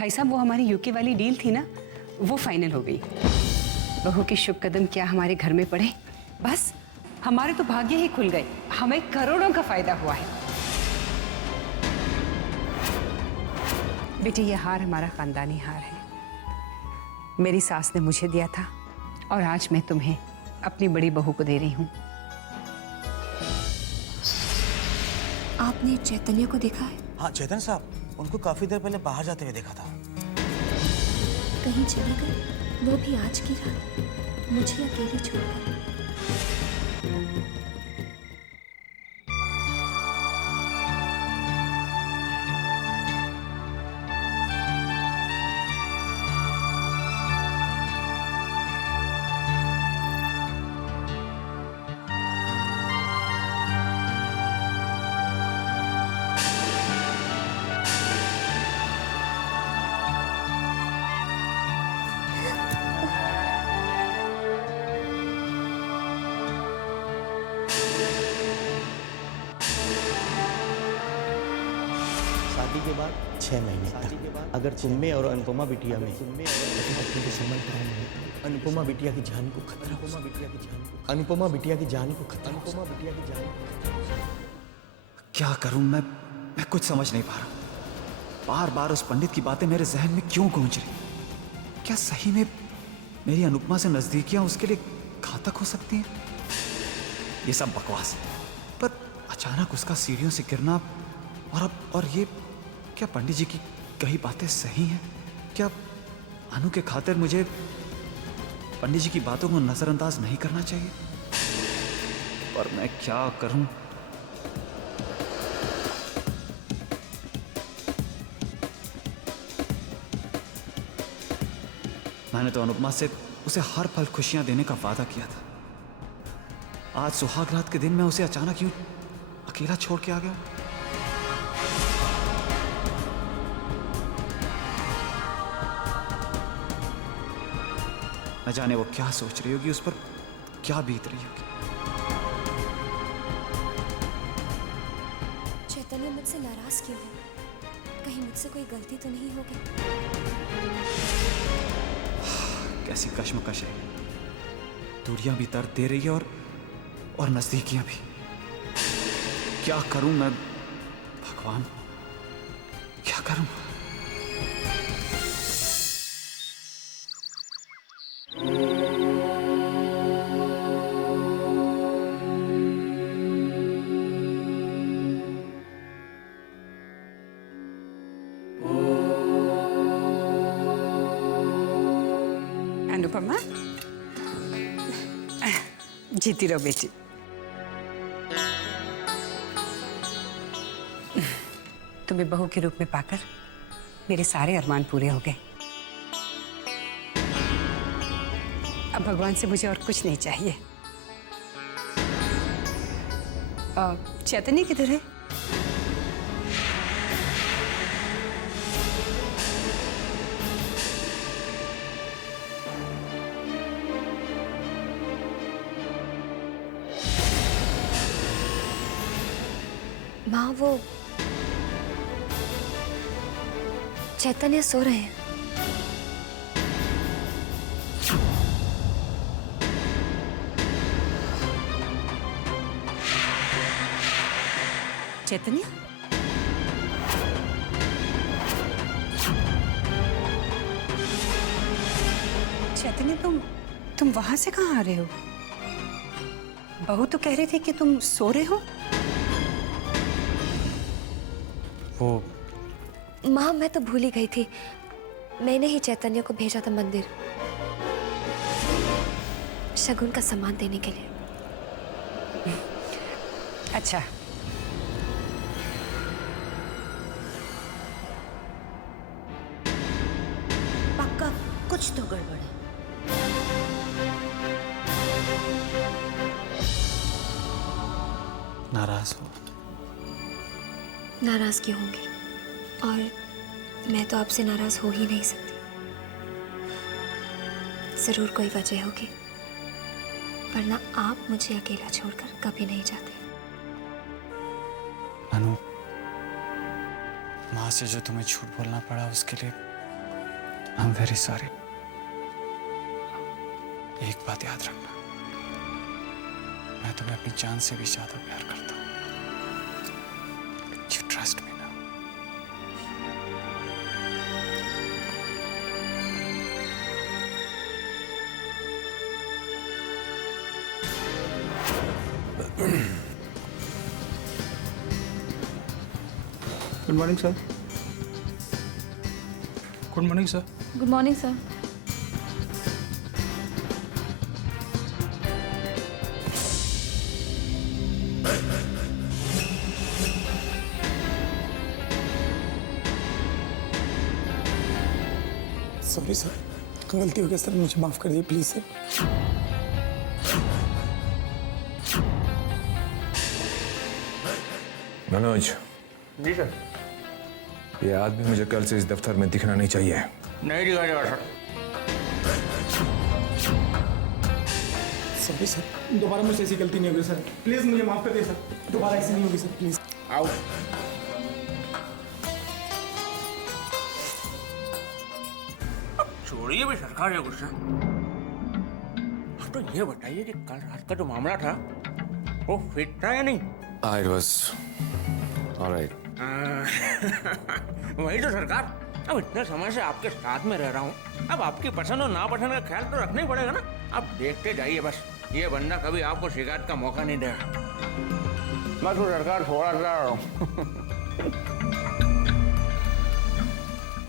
भाई साहब, वो हमारी यूके वाली डील थी ना, वो फाइनल हो गई। बहू के शुभ कदम क्या हमारे घर में पड़े, बस हमारे तो भाग्य ही खुल गए। हमें करोड़ों का फायदा हुआ है। बेटी, ये हार हमारा खानदानी हार है। मेरी सास ने मुझे दिया था और आज मैं तुम्हें अपनी बड़ी बहू को दे रही हूँ। आपने चैतन्य को देखा है? हाँ चेतन साहब, उनको काफी देर पहले बाहर जाते हुए देखा था। कहीं चले गए? वो भी आज की रात मुझे अकेली छोड़कर। शादी के बाद 6 महीने तक अगर तुम में और अनुपमा बिटिया में अनुपमा बिटिया की जान को खतरा, अनुपमा बिटिया की जान को खतरा, अनुपमा बिटिया की जान। क्या करूं मैं कुछ समझ नहीं पा रहा। बार बार उस पंडित की बातें मेरे जहन में क्यों गूंज रही? क्या सही में मेरी अनुपमा से नजदीकियां उसके लिए घातक हो सकती हैं? ये सब बकवास है। पर अचानक उसका सीढ़ियों से गिरना और ये क्या पंडित जी की कही बातें सही हैं? क्या अनु के खातिर मुझे पंडित जी की बातों को नजरअंदाज नहीं करना चाहिए? पर मैं क्या करूं? मैंने तो अनुपमा से उसे हर पल खुशियां देने का वादा किया था। आज सुहाग रात के दिन मैं उसे अचानक यूं अकेला छोड़ के आ गया। न जाने वो क्या सोच रही होगी, उस पर क्या बीत रही होगी। चैतन्य मुझसे नाराज क्यों है? कहीं मुझसे कोई गलती तो नहीं होगी? कैसी कश्मकश है। दूरियां भी दर्द दे रही है और नजदीकियां भी। क्या करूं मैं भगवान, क्या करूं? अनुपमा, जीती रहो बेटी। तुम्हें बहू के रूप में पाकर मेरे सारे अरमान पूरे हो गए। अब भगवान से मुझे और कुछ नहीं चाहिए। चैतन्य किधर है? माँ, वो चैतन्य सो रहे हैं। चैतन्य? चैतन्य, तुम वहां से कहाँ आ रहे हो? बहू तो कह रही थी कि तुम सो रहे हो। वो माँ, मैं तो भूल ही गई थी। मैंने ही चैतन्य को भेजा था मंदिर शगुन का सामान देने के लिए। अच्छा, पक्का कुछ तो गड़बड़ है। नाराज हो? नाराज क्यों होंगी? और मैं तो आपसे नाराज हो ही नहीं सकती। जरूर कोई वजह होगी, वरना आप मुझे अकेला छोड़कर कभी नहीं जाते। अनु, माँ से जो तुम्हें झूठ बोलना पड़ा उसके लिए आई एम वेरी सॉरी। एक बात याद रखना, मैं तुम्हें अपनी जान से भी ज्यादा प्यार करता हूँ। यू ट्रस्ट मी ना। Good morning sir. Good morning sir. Good morning sir. Sorry sir, गलती हो गया सर, मुझे माफ कर दीजिए प्लीज सर। मनोज, जी सर। ये आदमी मुझे कल से इस दफ्तर में दिखना नहीं चाहिए। नहीं दिखा जाएगा सर। सॉरी सर, दोबारा मुझसे ऐसी गलती नहीं होगी सर, प्लीज मुझे माफ कर दीजिए सर, दोबारा ऐसी नहीं होगी सर प्लीज। आओ। छोड़िए भी सरकार है गुस्सा। अब तो ये बताइए कि कल रात का जो मामला था वो फिट था या नहीं? It was all right. वही तो सरकार, अब इतने समय से आपके साथ में रह रहा हूँ, अब आपकी पसंद और नापसंद का ख्याल तो रखना ही पड़ेगा ना। अब देखते जाइए बस, ये बंदा कभी आपको शिकायत का मौका नहीं देगा। बस वो सरकार थोड़ा सा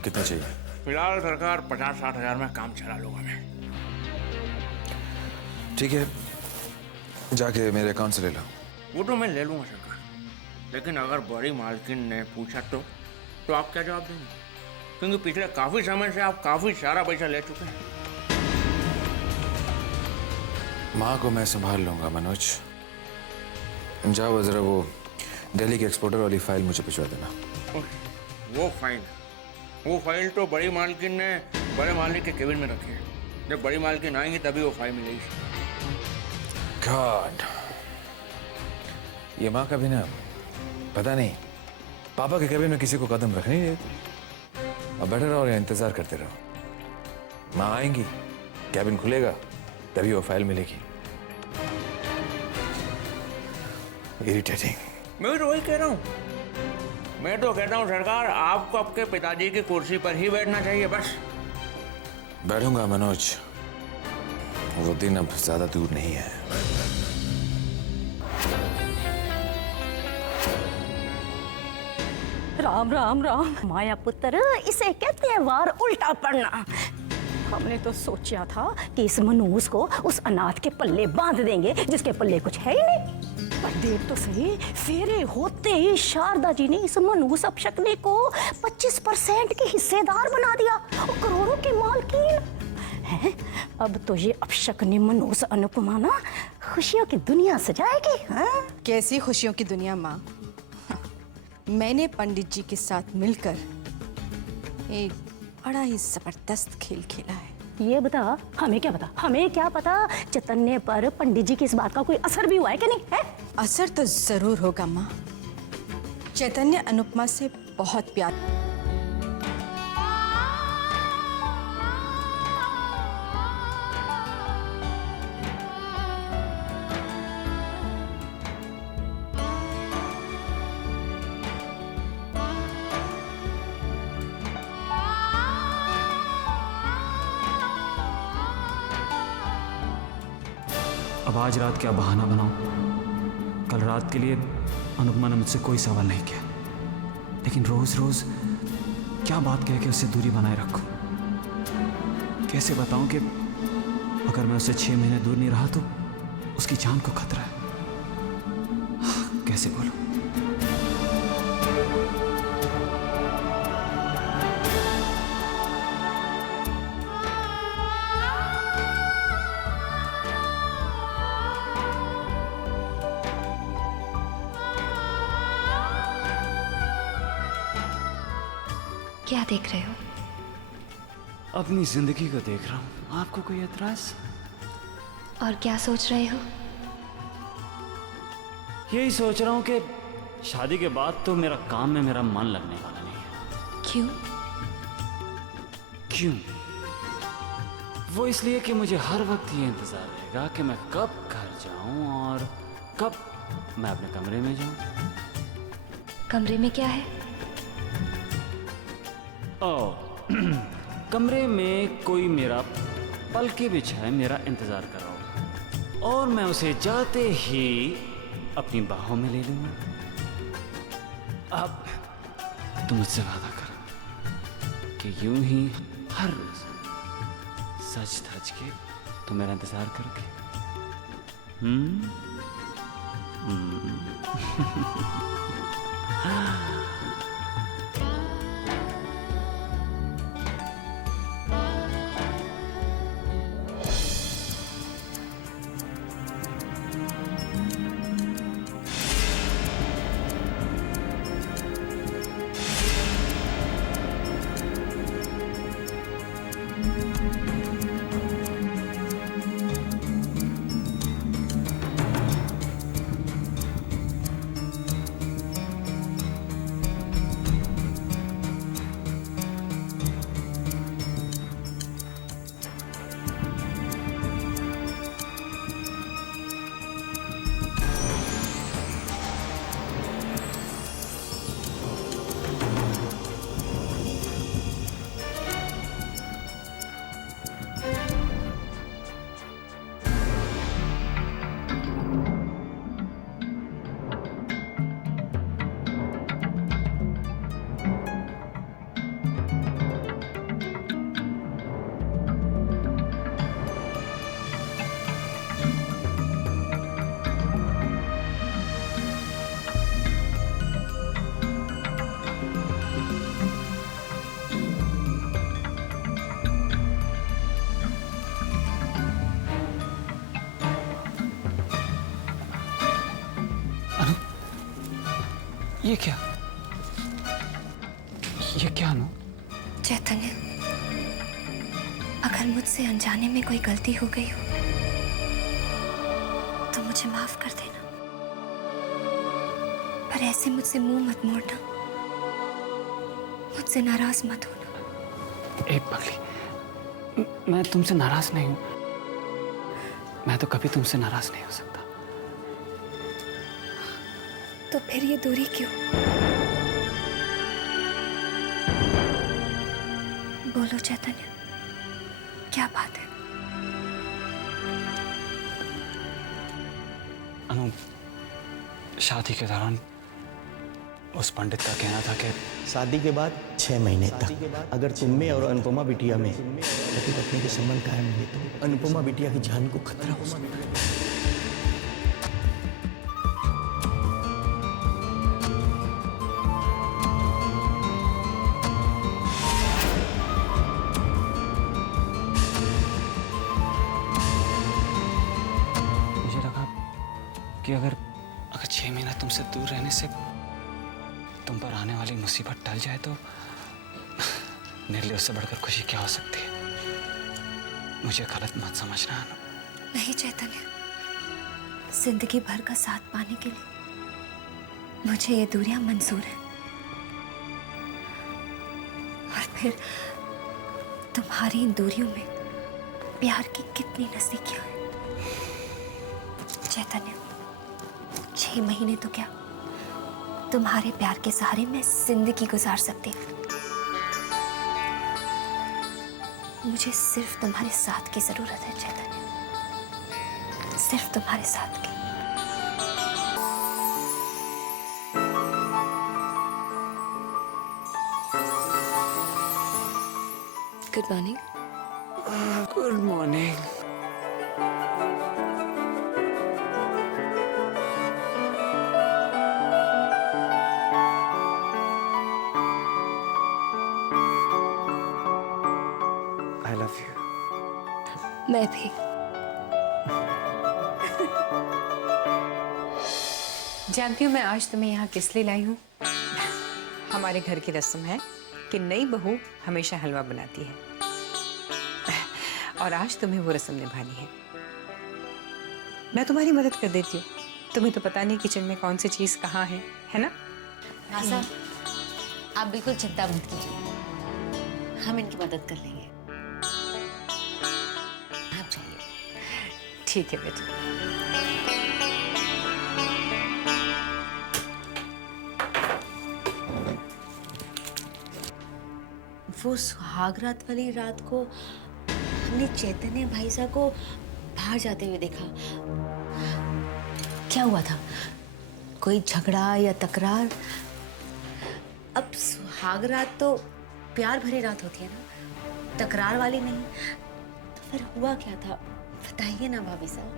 कितना चाहिए? फिलहाल सरकार 50-60 हजार में काम चला लूंगा मैं। ठीक है, जाके मेरे अकाउंट से ले लो। वो तो मैं ले लूंगा सरकार, लेकिन अगर बड़ी मालकिन ने पूछा तो आप क्या जवाब देंगे? क्योंकि पिछले काफी समय से आप काफी सारा पैसा ले चुके हैं। माँ को मैं संभाल लूंगा मनोज। जाओ जरा वो दिल्ली के एक्सपोर्टर वाली फाइल मुझे भिजवा देना। वो फाइल तो बड़ी मालकिन ने बड़े मालिक के केबिन में रखी है। जब बड़ी मालकिन आएंगी तभी वो फाइल मिलेगी। गॉड, ये माँ का भी ना पता नहीं, पापा के केबिन में किसी को कदम रखने नहीं देती। अब बैठे रहो या इंतजार करते रहो। माँ आएंगी, केबिन खुलेगा, तभी वो फाइल मिलेगी। इरिटेटिंग। मैं तो वही कह रहा हूँ। मैं तो कहता हूँ सरकार, आपको आपके पिताजी की कुर्सी पर ही बैठना चाहिए बस। बैठूंगा मनोज, वो दिन अब ज्यादा दूर नहीं है। राम राम राम माया पुत्र, इसे कहते हैं वार उल्टा पड़ना। हमने तो सोचा था कि इस मनूस को उस अनाथ के पल्ले बांध देंगे जिसके पल्ले कुछ है ही नहीं। पर देख तो सही, फेरे होते ही शारदा जी ने इस मनूस अपशक्नी को 25% के हिस्सेदार बना दिया और करोड़ों की मालकीन है। अब तो ये अपशक्नी मनूस अनुपमा ना खुशियों की दुनिया सजाएगी। हाँ? कैसी खुशियों की दुनिया माँ? मैंने पंडित जी के साथ मिलकर एक बड़ा ही जबरदस्त खेल खेला है। ये बता, हमें क्या पता? हमें क्या पता चैतन्य पर पंडित जी की इस बात का कोई असर भी हुआ है कि नहीं है? असर तो जरूर होगा माँ। चैतन्य अनुपमा से बहुत प्यार। अब आज रात क्या बहाना बनाऊं? कल रात के लिए अनुपमा ने मुझसे कोई सवाल नहीं किया, लेकिन रोज रोज क्या बात कह के उससे दूरी बनाए रखूं? कैसे बताऊं कि अगर मैं उससे 6 महीने दूर नहीं रहा तो उसकी जान को खतरा है? कैसे बोलूं? क्या देख रहे हो? अपनी जिंदगी को देख रहा हूं। आपको कोई एतराज? और क्या सोच रहे हो? यही सोच रहा हूं कि शादी के बाद तो मेरा काम में मेरा मन लगने वाला नहीं है। क्यों? क्यों? वो इसलिए कि मुझे हर वक्त ये इंतजार रहेगा कि मैं कब घर जाऊं और कब मैं अपने कमरे में जाऊं। कमरे में क्या है? कमरे में कोई मेरा पलके बिछाए मेरा इंतजार कर रहा होगा और मैं उसे जाते ही अपनी बाहों में ले लूंगा। अब तुम मुझसे वादा करो कि यूं ही हर रोज सच धज के तुम मेरा इंतजार करोगे। ये क्या अनु? चैतन्य, अगर मुझसे अनजाने में कोई गलती हो गई हो तो मुझे माफ कर देना, पर ऐसे मुझसे मुंह मत मोड़ना, मुझसे नाराज मत होना। एक पगली, मैं तुमसे नाराज नहीं हूं। मैं तो कभी तुमसे नाराज नहीं हो सकता। तो फिर ये दूरी क्यों? बोलो चैतन्य, क्या बात है? अनु, शादी के दौरान उस पंडित का कहना था कि शादी के बाद 6 महीने तक अगर तुम में और अनुपमा बिटिया में पति पत्नी के संबंध कायम हुए तो अनुपमा बिटिया की जान को खतरा हो सकता है। कि अगर 6 महीना तुमसे दूर रहने से तुम पर आने वाली मुसीबत टल जाए तो मेरे लिए उससे बढ़कर खुशी क्या हो सकती है। मुझे गलत मत समझना अनु। नहीं चैतन्य, जिंदगी भर का साथ पाने के लिए मुझे ये दूरियां मंजूर है। और फिर तुम्हारी इन दूरियों में प्यार की कितनी नजदीकियां हैं चैतन्य। 6 महीने तो क्या, तुम्हारे प्यार के सहारे मैं जिंदगी गुजार सकती हूँ। मुझे सिर्फ तुम्हारे साथ की जरूरत है चैतन्य, सिर्फ तुम्हारे साथ की। Good morning. Good morning. I love you. मैं भी। जानती हूँ मैं आज तुम्हें यहाँ किस लिए लाई हूँ? हमारे घर की रस्म है कि नई बहू हमेशा हलवा बनाती है और आज तुम्हें वो रस्म निभानी है। मैं तुम्हारी मदद कर देती हूँ। तुम्हें तो पता नहीं किचन में कौन सी चीज कहाँ है ना? आशा, आप बिल्कुल चिंता मत कीजिए, हम इनकी मदद कर लेंगे। ठीक है बेटा। वो सुहागरात वाली रात को हमने चैतन्य भाई साहब को बाहर जाते हुए देखा। क्या हुआ था? कोई झगड़ा या तकरार? अब सुहागरात तो प्यार भरी रात होती है ना, तकरार वाली नहीं। तो फिर हुआ क्या था, बताइए ना भाभी साहब।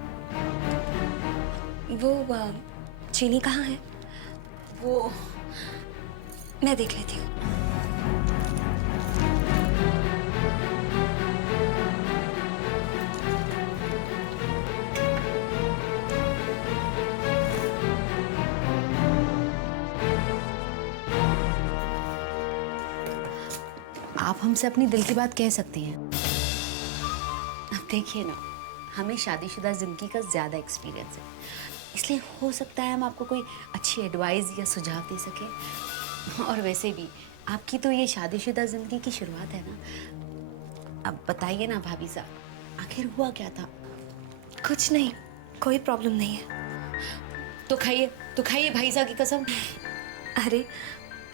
वो चीनी कहाँ है? वो मैं देख लेती हूँ। आप हमसे अपनी दिल की बात कह सकती हैं। अब देखिए ना, हमें शादीशुदा जिंदगी का ज़्यादा एक्सपीरियंस है, इसलिए हो सकता है हम आपको कोई अच्छी एडवाइस या सुझाव दे सके। और वैसे भी आपकी तो ये शादीशुदा जिंदगी की शुरुआत है ना। अब बताइए ना भाभी साहब, आखिर हुआ क्या था? कुछ नहीं, कोई प्रॉब्लम नहीं है। तो खाइए भाई साहब की कसम। अरे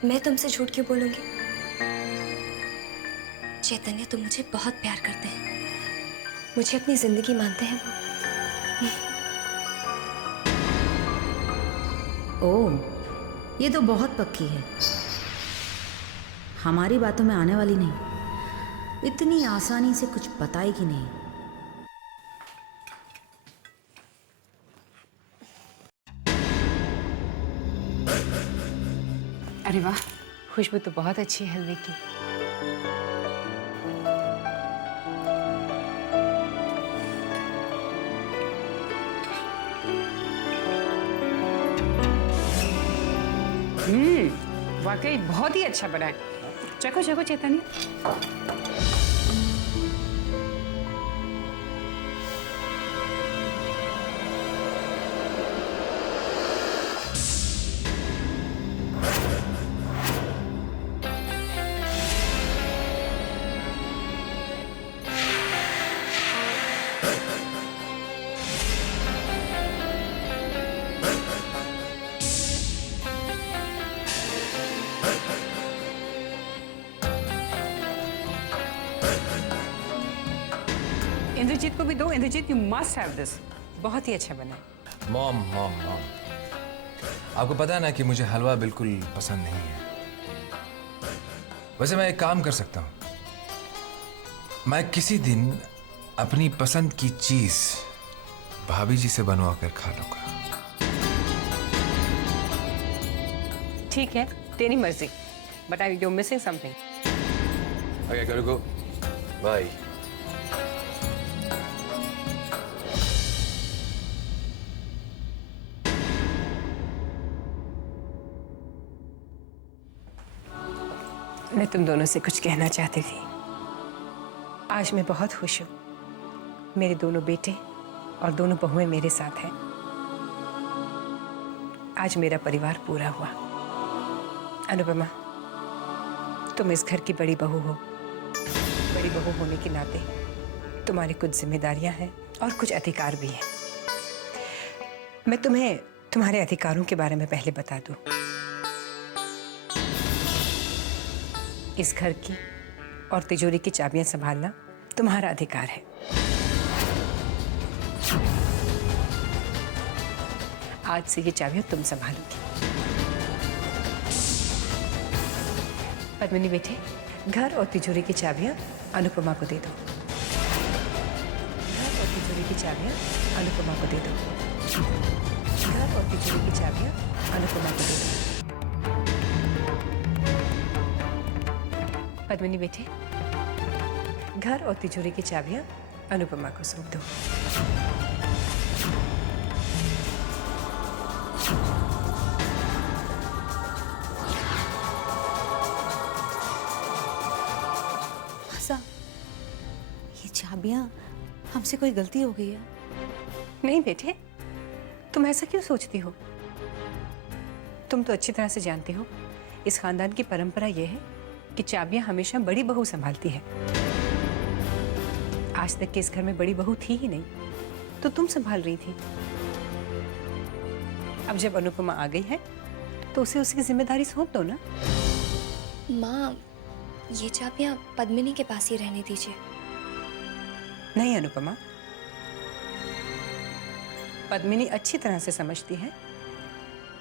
मैं तुमसे झूठ क्यों बोलूंगी? चैतन्य तुम मुझे बहुत प्यार करते हैं, मुझे अपनी जिंदगी मानते हैं वो। ओह, ये तो बहुत पक्की है, हमारी बातों में आने वाली नहीं। इतनी आसानी से कुछ बताएगी नहीं। अरे वाह, खुशबू तो बहुत अच्छी है हलवे की। वाकई बहुत ही अच्छा बना है। चखो चखो चैतन्य। इंद्रजीत को भी दो। Indrajit, you must have this. बहुत ही अच्छा बना है। मॉम मॉम मॉम, आपको पता है ना कि मुझे हलवा बिल्कुल पसंद नहीं है। वैसे मैं एक काम कर सकता हूँ, मैं किसी दिन अपनी पसंद की चीज भाभी जी से बनवा कर खा लूंगा। ठीक है, तेरी मर्जी, but I you missing something. Okay, got go, bye. मैं तुम दोनों से कुछ कहना चाहती थी। आज मैं बहुत खुश हूँ। मेरे दोनों बेटे और दोनों बहुएं मेरे साथ हैं। आज मेरा परिवार पूरा हुआ। अनुपमा, तुम इस घर की बड़ी बहू हो। बड़ी बहू होने के नाते तुम्हारी कुछ जिम्मेदारियां हैं और कुछ अधिकार भी हैं। मैं तुम्हें तुम्हारे अधिकारों के बारे में पहले बता दूं। इस घर की और तिजोरी की चाबियां संभालना तुम्हारा अधिकार है। आज से ये चाबियां तुम संभालोगी। पद्मिनी बेटे, घर और तिजोरी की चाबियां अनुपमा को दे दो। घर और तिजोरी की चाबियां अनुपमा को दे दो। घर और तिजोरी की चाबियां अनुपमा को दे दो। पद्मिनी बेटे, घर और तिजोरी की चाबियां अनुपमा को सौंप दो। ये चाबियां, हमसे कोई गलती हो गई है? नहीं बेटे, तुम ऐसा क्यों सोचती हो? तुम तो अच्छी तरह से जानती हो, इस खानदान की परंपरा यह है कि चाबियां हमेशा बड़ी बहू संभालती है। आज तक के इस घर में बड़ी बहू थी ही नहीं, तो तुम संभाल रही थी। अब जब अनुपमा आ गई है तो उसे उसकी जिम्मेदारी सौंप दो ना। माँ, ये चाबियां पद्मिनी के पास ही रहने दीजिए। नहीं अनुपमा, पद्मिनी अच्छी तरह से समझती है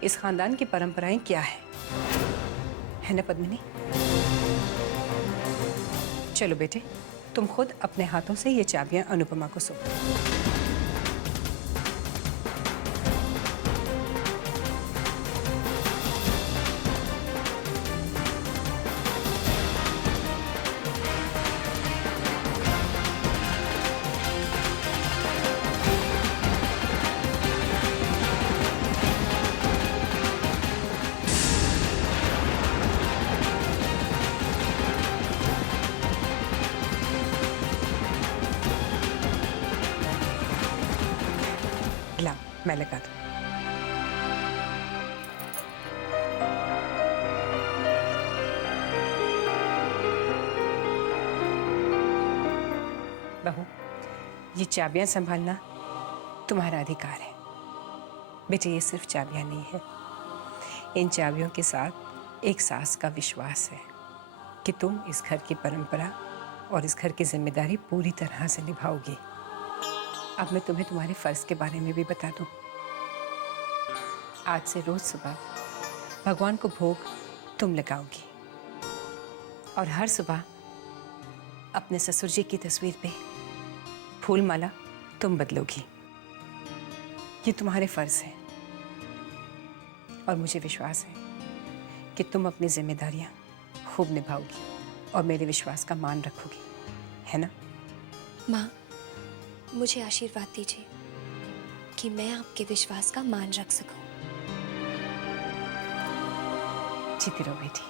इस खानदान की परंपराएं क्या है ना पद्मिनी? चलो बेटे, तुम खुद अपने हाथों से ये चाबियां अनुपमा को सौंपो। ला, मैं लगा दूं। बहू, ये चाबियां संभालना तुम्हारा अधिकार है। बेटे, ये सिर्फ चाबियां नहीं है, इन चाबियों के साथ एक सास का विश्वास है कि तुम इस घर की परंपरा और इस घर की जिम्मेदारी पूरी तरह से निभाओगी। अब मैं तुम्हें तुम्हारे फर्ज के बारे में भी बता दूं। आज से रोज सुबह भगवान को भोग तुम लगाओगी और हर सुबह अपने ससुर जी की तस्वीर पे फूल माला तुम बदलोगी। ये तुम्हारे फर्ज है और मुझे विश्वास है कि तुम अपनी जिम्मेदारियां खूब निभाओगी और मेरे विश्वास का मान रखोगी, है ना? माँ, मुझे आशीर्वाद दीजिए कि मैं आपके विश्वास का मान रख सकूं। जीती रहो बेटी।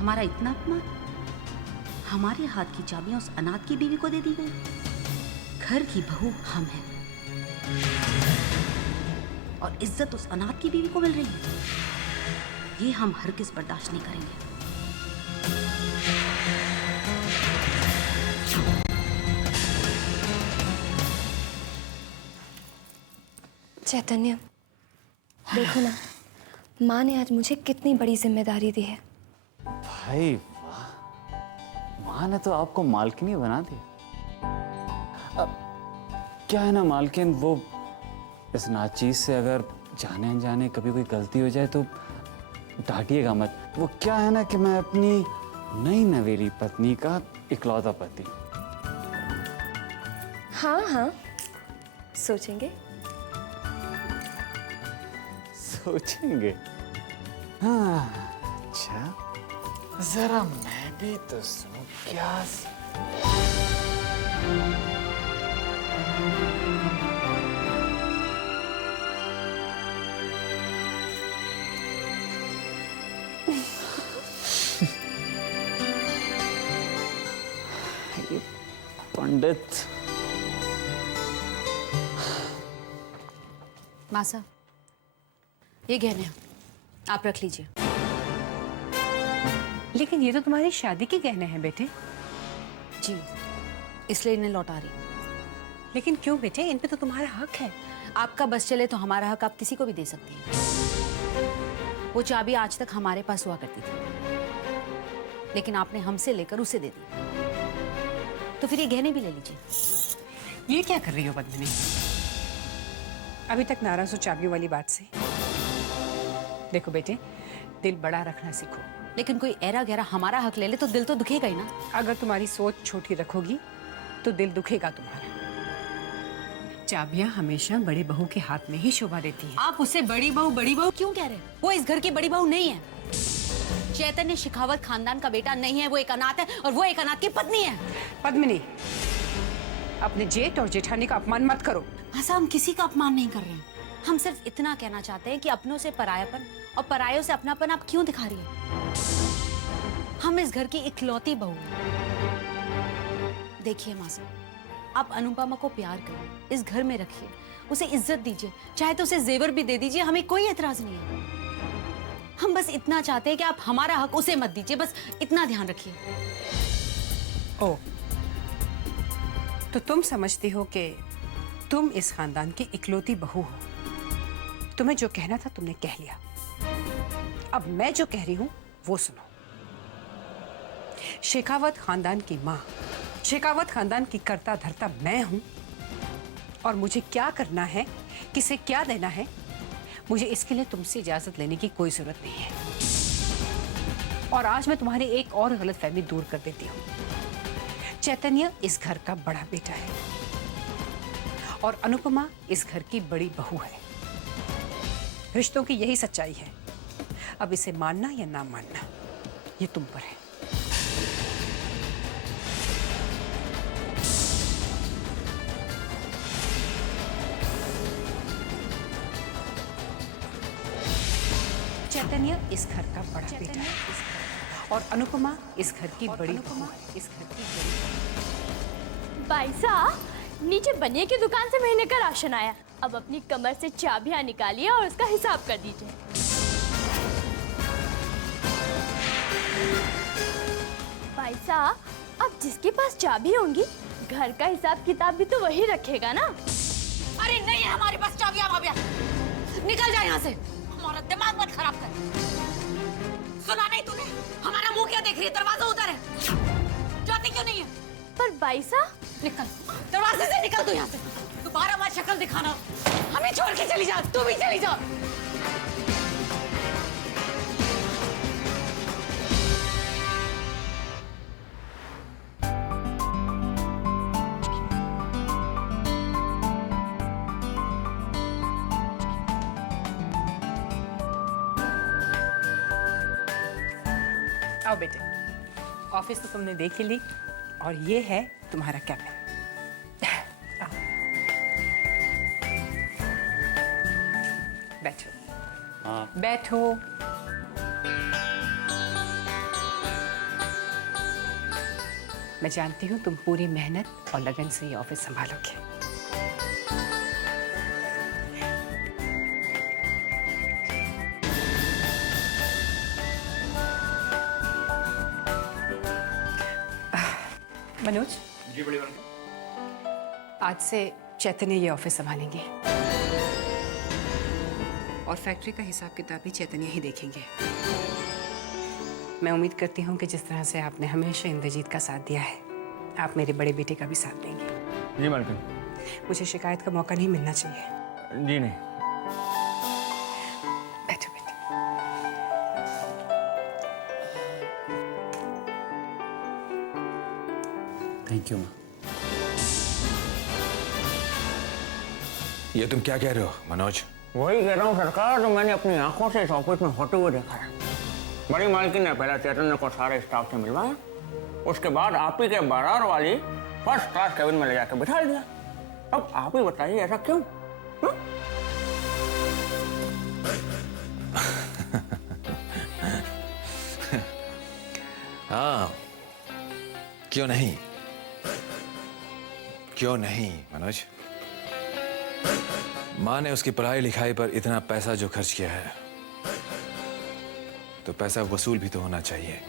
हमारा इतना अपमान, हमारे हाथ की चाबियां उस अनाथ की बीवी को दे दी गई। घर की बहू हम हैं और इज्जत उस अनाथ की बीवी को मिल रही है। ये हम हरगिज़ बर्दाश्त नहीं करेंगे। चैतन्य, देखो ना, माँ ने आज मुझे कितनी बड़ी जिम्मेदारी दी है। भाई वाह, माँ ने तो आपको मालकिनी बना दी। अब क्या है ना मालकिन, वो इस नाचीज से अगर जाने अनजाने कभी कोई गलती हो जाए तो डांटिएगा मत। वो क्या है ना कि मैं अपनी नई नवेली पत्नी का इकलौता पति। हाँ हाँ, सोचेंगे। सोचेंगे? हाँ, अच्छा, जरा मैं भी तो सुनूं क्या। ये पंडित। मासा, ये गहने आप रख लीजिए। लेकिन ये तो तुम्हारी शादी के गहने हैं बेटे। जी, इसलिए इन्हें लौटा रही हूँ। लेकिन क्यों बेटे, इन पे तो तुम्हारा हक है। आपका बस चले तो हमारा हक आप किसी को भी दे सकती हैं। वो चाबी आज तक हमारे पास हुआ करती थी, लेकिन आपने हमसे लेकर उसे दे दी, तो फिर ये गहने भी ले लीजिए। ये क्या कर रही हो पद्मिनी? अभी तक नाराज हो चाबियों वाली बात से? देखो बेटे, दिल बड़ा रखना सीखो। लेकिन कोई ऐरा गहरा हमारा हक ले ले तो दिल तो दुखेगा ही ना। अगर तुम्हारी सोच छोटी रखोगी तो दिल दुखेगा तुम्हारा। चाबियां हमेशा बड़ी बहू के हाथ में ही शोभा देती हैं। आप उसे बड़ी बहू क्यों कह रहे हैं? वो इस घर की बड़ी बहू नहीं है। चैतन्य शेखावत खानदान का बेटा नहीं है, वो एक अनाथ है और वो एक अनाथ की पत्नी है। पद्मिनी, अपने जेठ और जेठानी का अपमान मत करो। ऐसा हम किसी का अपमान नहीं कर रहे हैं। हम सिर्फ इतना कहना चाहते हैं कि अपनों से परायापन और परायों से अपनापन आप क्यों दिखा रही हैं? हम इस घर की इकलौती बहू हैं। देखिए मासा, आप अनुपमा को प्यार करिए, इस घर में रखिए, उसे इज्जत दीजिए, चाहे तो उसे जेवर भी दे दीजिए, हमें कोई एतराज नहीं है। हम बस इतना चाहते हैं कि आप हमारा हक उसे मत दीजिए, बस इतना ध्यान रखिए। ओ, तो तुम समझती हो कि तुम इस खानदान की इकलौती बहू हो। तुम्हें जो कहना था तुमने कह लिया। अब मैं जो कह रही हूं वो सुनो। शेखावत खानदान की मां, शेखावत खानदान की कर्ता धर्ता मैं हूं, और मुझे क्या करना है, किसे क्या देना है, मुझे इसके लिए तुमसे इजाजत लेने की कोई जरूरत नहीं है। और आज मैं तुम्हारी एक और गलतफहमी दूर कर देती हूँ। चैतन्य इस घर का बड़ा बेटा है और अनुपमा इस घर की बड़ी बहू है। रिश्तों की यही सच्चाई है। अब इसे मानना या ना मानना ये तुम पर है। चैतन्य इस घर का बड़ा बेटा है और अनुपमा इस घर की बड़ी बहू है। इस घर की बड़ी भाईसा, नीचे बनिए की दुकान से महीने का राशन आया। अब अपनी कमर से चाबियां निकालिए और उसका हिसाब कर दीजिए। भाईसा, अब जिसके पास चाबी होंगी, घर का हिसाब किताब भी तो वही रखेगा ना। अरे नहीं है हमारे पास चाबियां वाबियां। निकल जा यहाँ से, हमारा दिमाग मत खराब कर। सुना नहीं तूने? हमारा मुंह क्या देख रही है? दरवाजा उधर है, जाती क्यों नहीं है? पर भाईसा, निकल, दरवाजे से निकल तू यहाँ से। दोबारा मत शक्ल दिखाना, हमें छोड़ के चली जा। तू भी चली जा। आओ बेटे, ऑफिस तो तुमने देख ही ली और ये है तुम्हारा कैबिन। बैठो। बैठो। मैं जानती हूँ तुम पूरी मेहनत और लगन से ये ऑफिस संभालोगे। मनोज जी बड़ी मैम। आज से चैतन्य ये ऑफिस संभालेंगे और फैक्ट्री का हिसाब किताब भी चैतन्य ही देखेंगे। मैं उम्मीद करती हूँ कि जिस तरह से आपने हमेशा इंद्रजीत का साथ दिया है, आप मेरे बड़े बेटे का भी साथ देंगे। जी मालकिन। मुझे शिकायत का मौका नहीं मिलना चाहिए। जी नहीं। बैठो बेटे। थैंक यू माँ। ये तुम क्या कह रहे हो मनोज? वही कह रहा हूँ सरकार, तो मैंने अपनी आंखों से इस ऑफिस में होते हुए देखा है। बड़ी मालकिन ने पहला चैतन्य को सारे स्टाफ से मिलवाया, उसके बाद आप ही के बारार वाली फर्स्ट क्लास केबिन में ले जाकर बिठा दिया। अब आप ही बताइए ऐसा क्यों? हाँ, क्यों नहीं, क्यों नहीं मनोज। माँ ने उसकी पढ़ाई लिखाई पर इतना पैसा जो खर्च किया है, तो पैसा वसूल भी तो होना चाहिए।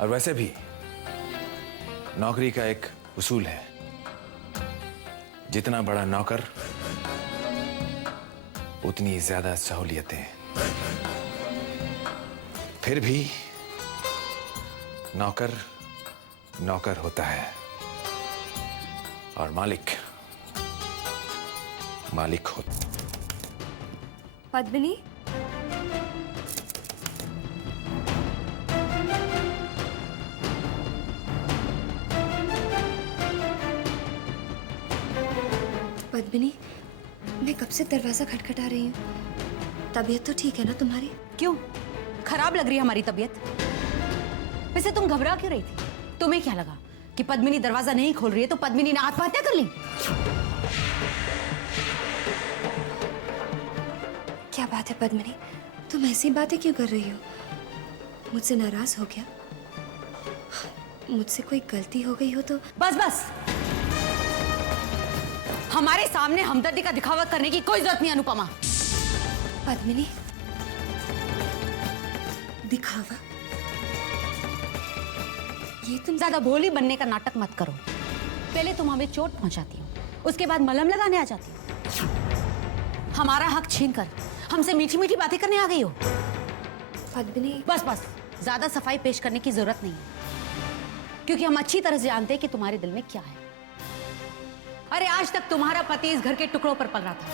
और वैसे भी नौकरी का एक उसूल है, जितना बड़ा नौकर उतनी ज्यादा सहूलियतें। फिर भी नौकर नौकर होता है और मालिक मालिक हो। पद्मिनी, पद्मिनी, मैं कब से दरवाजा खटखटा रही हूँ। तबीयत तो ठीक है ना तुम्हारी? क्यों, खराब लग रही है हमारी तबीयत? वैसे तुम घबरा क्यों रही थी? तुम्हें क्या लगा कि पद्मिनी दरवाजा नहीं खोल रही है तो पद्मिनी ने आत्महत्या कर ली? क्या बात है पद्मिनी, तुम ऐसी बातें क्यों कर रही हो? मुझसे नाराज हो क्या? मुझसे कोई गलती हो गई हो तो? बस बस, हमारे सामने हमदर्दी का दिखावा करने की कोई जरूरत नहीं अनुपमा। पद्मिनी, दिखावा? ये तुम ज्यादा भोली बनने का नाटक मत करो। पहले तुम हमें चोट पहुंचाती हो, उसके बाद मलहम लगाने आ जाती हो। हमारा हक छीनकर हमसे मीठी मीठी बातें करने आ गई हो। पद्मिनी, बस बस, ज्यादा सफाई पेश करने की जरूरत नहीं है, क्योंकि हम अच्छी तरह से जानते हैं कि तुम्हारे दिल में क्या है। अरे आज तक तुम्हारा पति इस घर के टुकड़ों पर पल रहा था।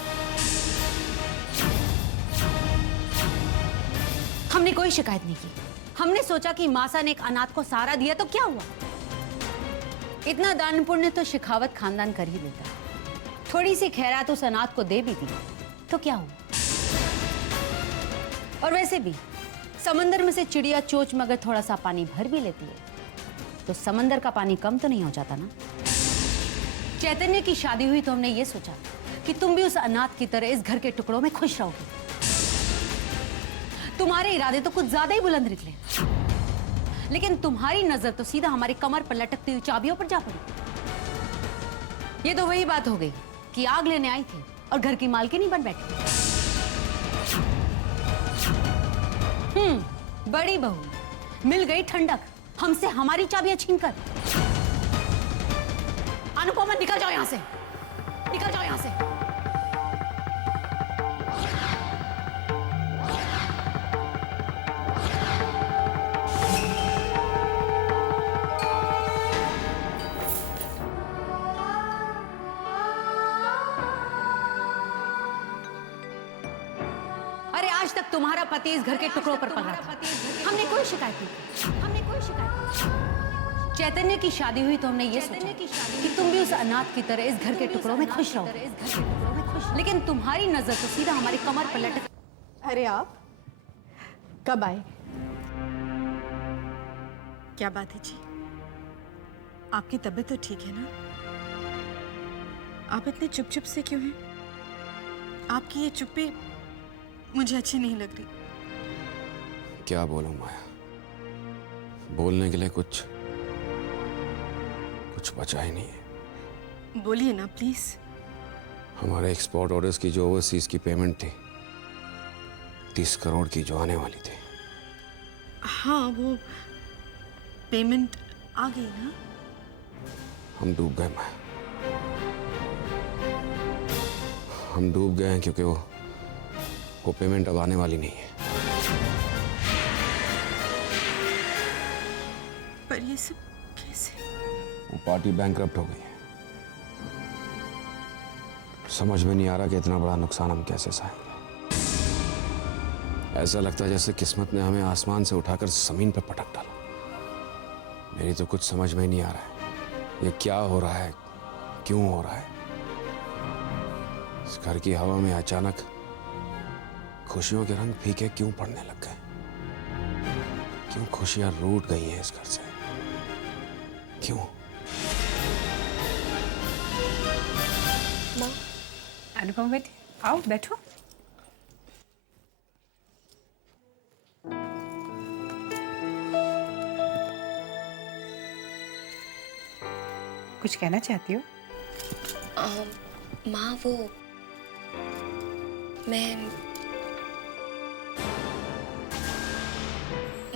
हमने कोई शिकायत नहीं की। हमने सोचा कि मासा ने एक अनाथ को सहारा दिया तो क्या हुआ? इतना दान पुण्य तो शेखावत खानदान कर ही देता है। थोड़ी सी खैरात उस अनाथ को दे भी दी तो क्या हुआ? और वैसे भी समंदर में से चिड़िया चोच मगर थोड़ा सा पानी भर भी लेती है तो समंदर का पानी कम तो नहीं हो जाता ना। चैतन्य की शादी हुई तो हमने ये सोचा कि तुम भी उस अनाथ की तरह इस घर के टुकड़ों में खुश रहोगे। तुम्हारे इरादे तो कुछ ज्यादा ही बुलंद निकले, लेकिन तुम्हारी नजर तो सीधा हमारी कमर पर लटकती हुई चाबियों पर जा पड़ी। ये तो वही बात हो गई कि आग लेने आई थी और घर की मालकिन ही बन बैठी। बड़ी बहू मिल गई ठंडक हमसे हमारी चाबियां छीनकर। अनुपमा, निकल जाओ यहां से, निकल जाओ यहां से। अरे आज तक तुम्हारा पति इस घर के टुकड़ों पर पल रहा था। हमने कोई शिकायत नहीं की। हमने कोई शिकायत नहीं की। चैतन्य की शादी हुई तो हमने ये सोचा कि तुम भी उस अनाथ की तरह इस घर के टुकड़ों में खुश रहो, लेकिन तुम्हारी नजर तो सीधा हमारी कमर पर लटक। अरे आप कब आए? क्या बात है जी? आपकी तबीयत तो ठीक है ना? आप इतने चुप चुप से क्यों हैं? आपकी ये चुप्पी मुझे अच्छी नहीं लग रही। क्या बोलूं माया, बोलने के लिए कुछ बचा ही नहीं है। बोलिए ना प्लीज। हमारे एक्सपोर्ट ऑर्डर्स की जो ओवरसीज की पेमेंट थी 30 करोड़ की, जो आने वाली थी। हाँ, वो पेमेंट आ गई ना? हम डूब गए माया, हम डूब गए हैं क्योंकि वो पेमेंट अब आने वाली नहीं है। पर ये सब कैसे? वो पार्टी बैंकरप्ट हो गई है। समझ में नहीं आ रहा कि इतना बड़ा नुकसान हम कैसे सहेंगे। ऐसा लगता है जैसे किस्मत ने हमें आसमान से उठाकर जमीन पर पटक डाला। मेरी तो कुछ समझ में ही नहीं आ रहा है ये क्या हो रहा है, क्यों हो रहा है। इस घर की हवा में अचानक खुशियों के रंग फीके क्यों पड़ने लग गए? क्यों खुशियां रूठ गई हैं इस घर से? क्यों? माँ, अनुपम बेटी आओ बैठो। कुछ कहना चाहती हो? माँ, वो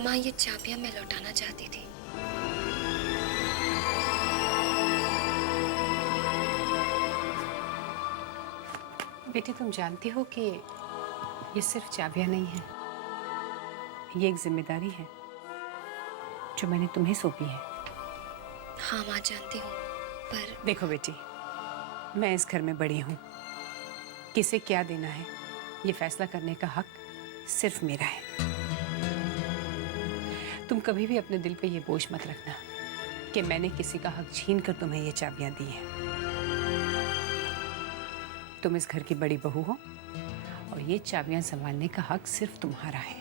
माँ ये चाबियां मैं लौटाना चाहती थी। बेटी, तुम जानती हो कि ये सिर्फ चाबियां नहीं है, ये एक जिम्मेदारी है जो मैंने तुम्हें सौंपी है। हाँ माँ, जानती हूँ, पर देखो बेटी, मैं इस घर में बड़ी हूँ। किसे क्या देना है ये फैसला करने का हक सिर्फ मेरा है। तुम कभी भी अपने दिल पे ये बोझ मत रखना कि मैंने किसी का हक छीन कर तुम्हें ये चाबियां दी हैं। तुम इस घर की बड़ी बहू हो और ये चाबियां संभालने का हक सिर्फ तुम्हारा है।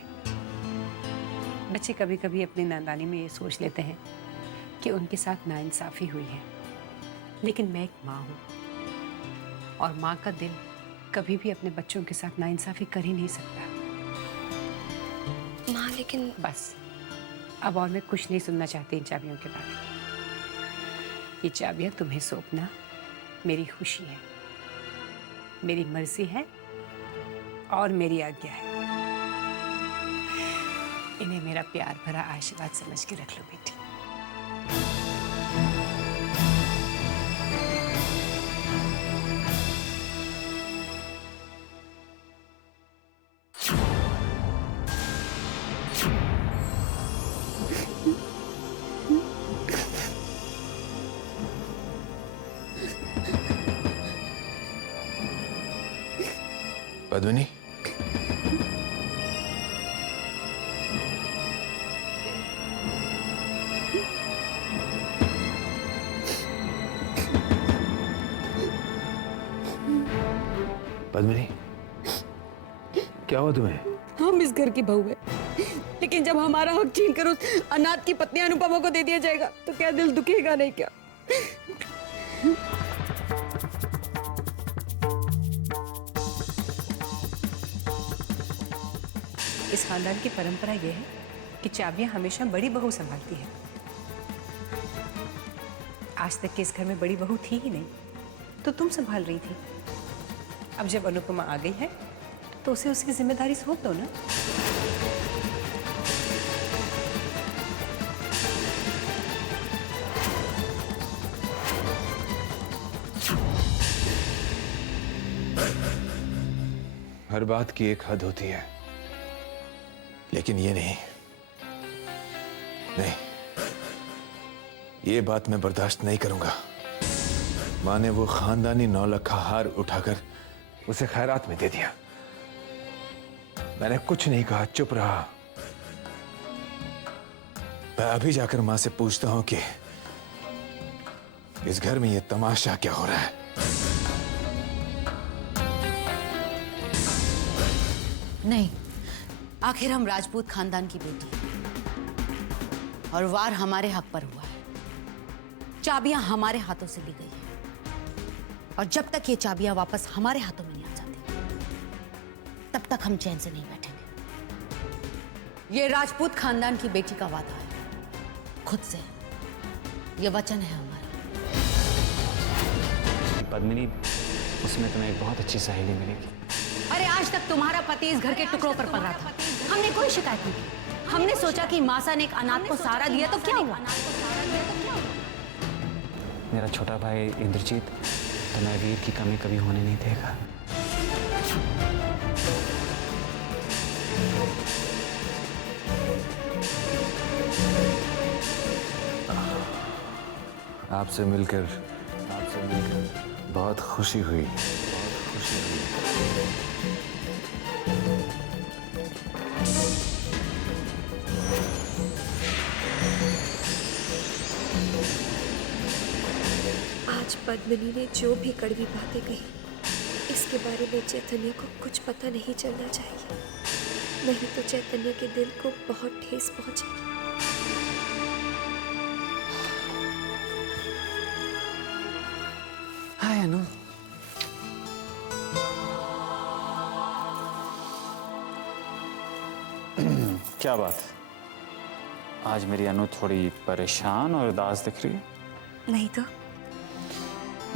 बच्चे कभी कभी अपनी नादानी में ये सोच लेते हैं कि उनके साथ नाइंसाफी हुई है, लेकिन मैं एक माँ हूँ और माँ का दिल कभी भी अपने बच्चों के साथ नाइंसाफी कर ही नहीं सकता। माँ, लेकिन बस अब और मैं कुछ नहीं सुनना चाहती इन चाबियों के बारे में। ये चाबियां तुम्हें सौंपना मेरी खुशी है, मेरी मर्जी है और मेरी आज्ञा है। इन्हें मेरा प्यार भरा आशीर्वाद समझ के रख लो बेटी। पद्मिनी, पद्मिनी, क्या हुआ तुम्हें? हम इस घर की बहू है, लेकिन जब हमारा हक छीन कर उस अनाथ की पत्नी अनुपमा को दे दिया जाएगा तो क्या दिल दुखेगा नहीं क्या? इस खानदान की परंपरा यह है कि चाबियां हमेशा बड़ी बहू संभालती है। आज तक के इस घर में बड़ी बहू थी ही नहीं, तो तुम संभाल रही थी। अब जब अनुपमा आ गई है तो उसे उसकी जिम्मेदारी सौंप दो ना। हर बात की एक हद होती है, लेकिन ये नहीं, ये बात मैं बर्दाश्त नहीं करूंगा। माँ ने वो खानदानी 9 लाख का हार उठाकर उसे खैरात में दे दिया। मैंने कुछ नहीं कहा, चुप रहा। मैं अभी जाकर माँ से पूछता हूं कि इस घर में ये तमाशा क्या हो रहा है। नहीं, आखिर हम राजपूत खानदान की बेटी हैं और वार हमारे हक पर हुआ है। चाबियां हमारे हाथों से ली गई हैं और जब तक ये चाबियां वापस हमारे हाथों में नहीं आ जाती, तब तक हम चैन से नहीं बैठेंगे। ये राजपूत खानदान की बेटी का वादा है, खुद से, ये वचन है हमारा। पद्मिनी, उसमें तुम्हें एक बहुत अच्छी सहेली मिलेगी। अरे आज तक तुम्हारा पति इस घर के टुकड़ों पर पल रहा था, हमने कोई शिकायत नहीं की। हमने सोचा कि मासा ने एक अनाथ को सहारा दिया तो क्या हुआ? मेरा छोटा भाई इंद्रजीत तुम्हें वीर की कमी कभी होने नहीं देगा। आपसे मिलकर बहुत खुशी हुई। आज पद्मिनी ने जो भी कड़वी बातें कही, इसके बारे में चैतन्य को कुछ पता नहीं चलना चाहिए, नहीं तो चैतन्य के दिल को बहुत ठेस पहुंचेगी। हाय अनु। क्या बात, आज मेरी अनु थोड़ी परेशान और उदास दिख रही है? नहीं तो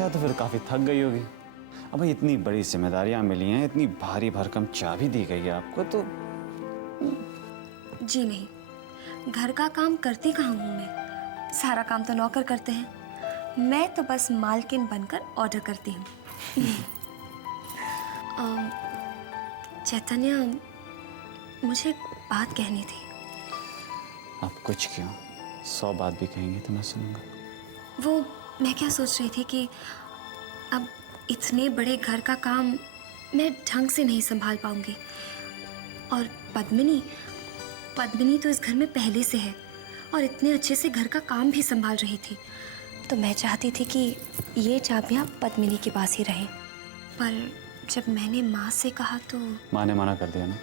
या तो फिर काफी थक गई होगी। अब भाई इतनी बड़ी जिम्मेदारियां मिली हैं, इतनी भारी भरकम चाबी दी गई है आपको, तो जी नहीं, घर का काम करती कहाँ हूँ मैं, सारा काम तो नौकर करते हैं, मैं तो बस मालकिन बनकर ऑर्डर करती हूँ। चैतन्य, मुझे एक बात कहनी थी। आप कुछ क्यों, 100 बात भी कहेंगे तो मैं सुनूंगा। वो मैं क्या सोच रही थी कि अब इतने बड़े घर का काम मैं ढंग से नहीं संभाल पाऊंगी, और पद्मिनी तो इस घर में पहले से है और इतने अच्छे से घर का काम भी संभाल रही थी, तो मैं चाहती थी कि ये चाबियां पद्मिनी के पास ही रहें। पर जब मैंने माँ से कहा तो माँ ने मना कर दिया ना।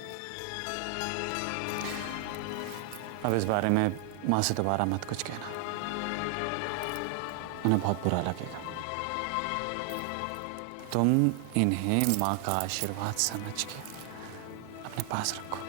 अब इस बारे में माँ से दोबारा मत कुछ कहना, उन्हें बहुत बुरा लगेगा। तुम इन्हें माँ का आशीर्वाद समझ के अपने पास रखो।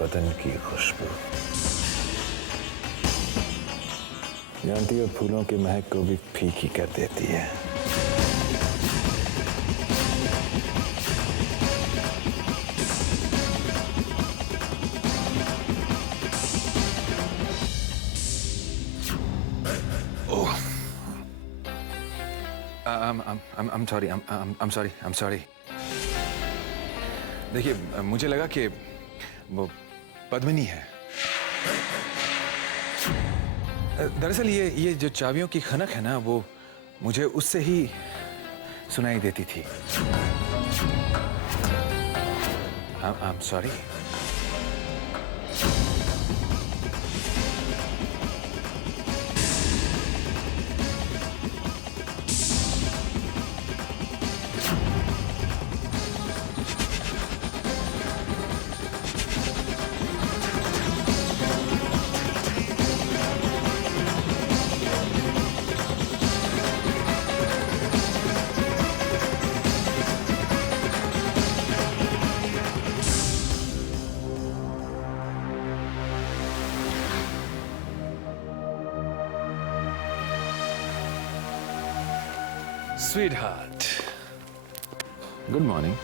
बदन की खुशबू। जानती हो, फूलों की महक को भी फीकी कर देती है। I'm sorry. देखिए, मुझे लगा कि वो पद्मिनी है। दरअसल ये जो चाबियों की खनक है ना, वो मुझे उससे ही सुनाई देती थी। I'm sorry. Sweetheart. Good morning.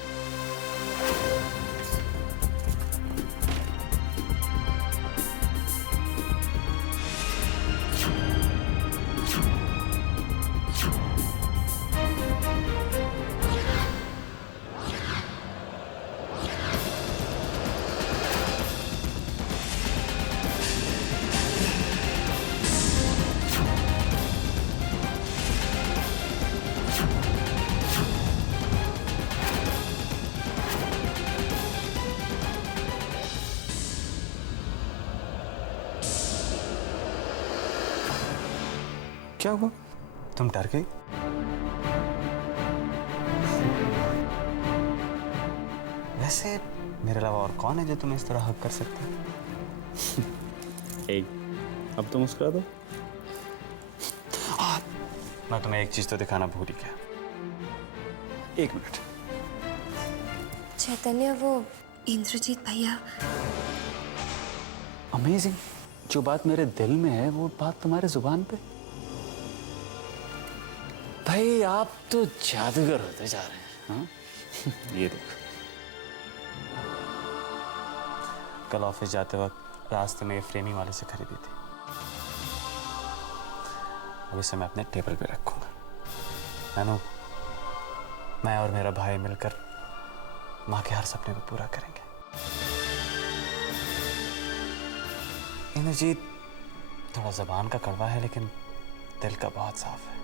क्या हुआ? तुम डर गई? वैसे मेरे अलावा और कौन है जो तुम्हें इस तरह हक कर सकता है? अब तो मुस्कुरा दो। मैं तुम्हें एक चीज तो दिखाना भूल ही गया। एक मिनट। चैतन्य, वो इंद्रजीत भैया। अमेजिंग। जो बात मेरे दिल में है वो बात तुम्हारे जुबान पे। भाई आप तो जादूगर होते जा रहे हैं। हाँ? ये देखो, कल ऑफिस जाते वक्त रास्ते में फ्रेमिंग वाले से खरीदी थी। अब इसे मैं अपने टेबल पे रखूंगा। मैं और मेरा भाई मिलकर माँ के हर सपने को पूरा करेंगे। इंद्रजीत थोड़ा जबान का कड़वा है, लेकिन दिल का बहुत साफ है।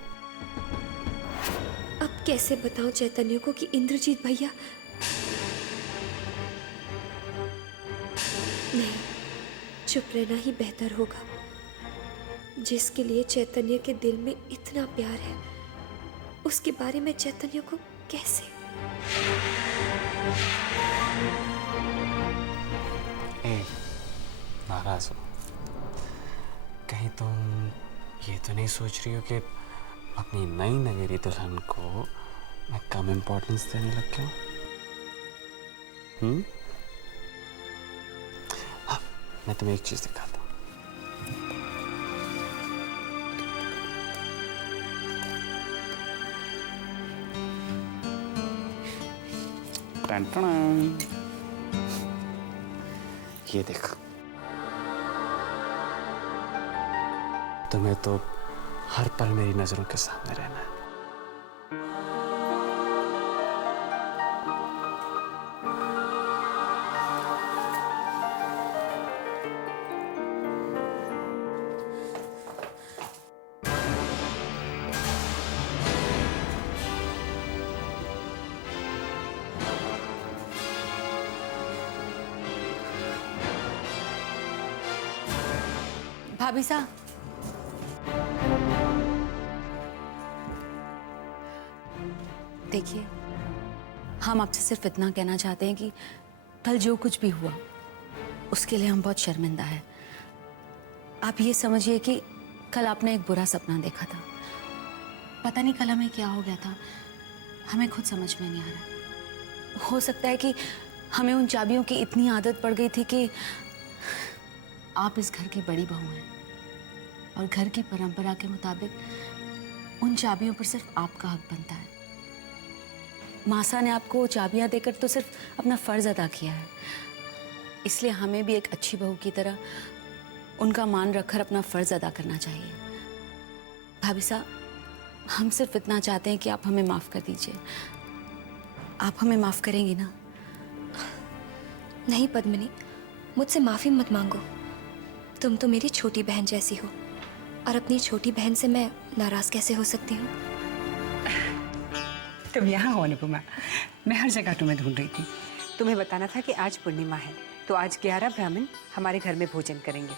अब कैसे बताऊं चैतन्य को कि इंद्रजीत भैया? नहीं, चुप रहना ही बेहतर होगा। जिसके लिए चैतन्य के दिल में इतना प्यार है, उसके बारे में चैतन्य को कैसे? नाराज हो? कहीं तुम ये तो नहीं सोच रही हो कि अपनी नई नवेली दुल्हन को मैं कम इम्पोर्टेंस देने लग गया हूँ? हाँ, मैं तुम्हें एक चीज दिखाता हूँ। ये देखो, तुम्हें तो हर पल मेरी नजरों के सामने रहना है। भाभी साहब, देखिए, हम आपसे सिर्फ इतना कहना चाहते हैं कि कल जो कुछ भी हुआ उसके लिए हम बहुत शर्मिंदा हैं। आप ये समझिए कि कल आपने एक बुरा सपना देखा था। पता नहीं कल हमें क्या हो गया था, हमें खुद समझ में नहीं आ रहा। हो सकता है कि हमें उन चाबियों की इतनी आदत पड़ गई थी कि आप इस घर की बड़ी बहू हैं और घर की परंपरा के मुताबिक उन चाबियों पर सिर्फ आपका हक बनता है। मासा ने आपको चाबियां देकर तो सिर्फ अपना फर्ज अदा किया है, इसलिए हमें भी एक अच्छी बहू की तरह उनका मान रखकर अपना फर्ज अदा करना चाहिए। भाभी साहब, हम सिर्फ इतना चाहते हैं कि आप हमें माफ कर दीजिए। आप हमें माफ करेंगी ना? नहीं पद्मिनी, मुझसे माफी मत मांगो। तुम तो मेरी छोटी बहन जैसी हो, और अपनी छोटी बहन से मैं नाराज कैसे हो सकती हूँ? तुम यहाँ हो अनुपमा, मैं हर जगह तुम्हें ढूंढ रही थी। तुम्हें बताना था कि आज पूर्णिमा है, तो आज 11 ब्राह्मण हमारे घर में भोजन करेंगे।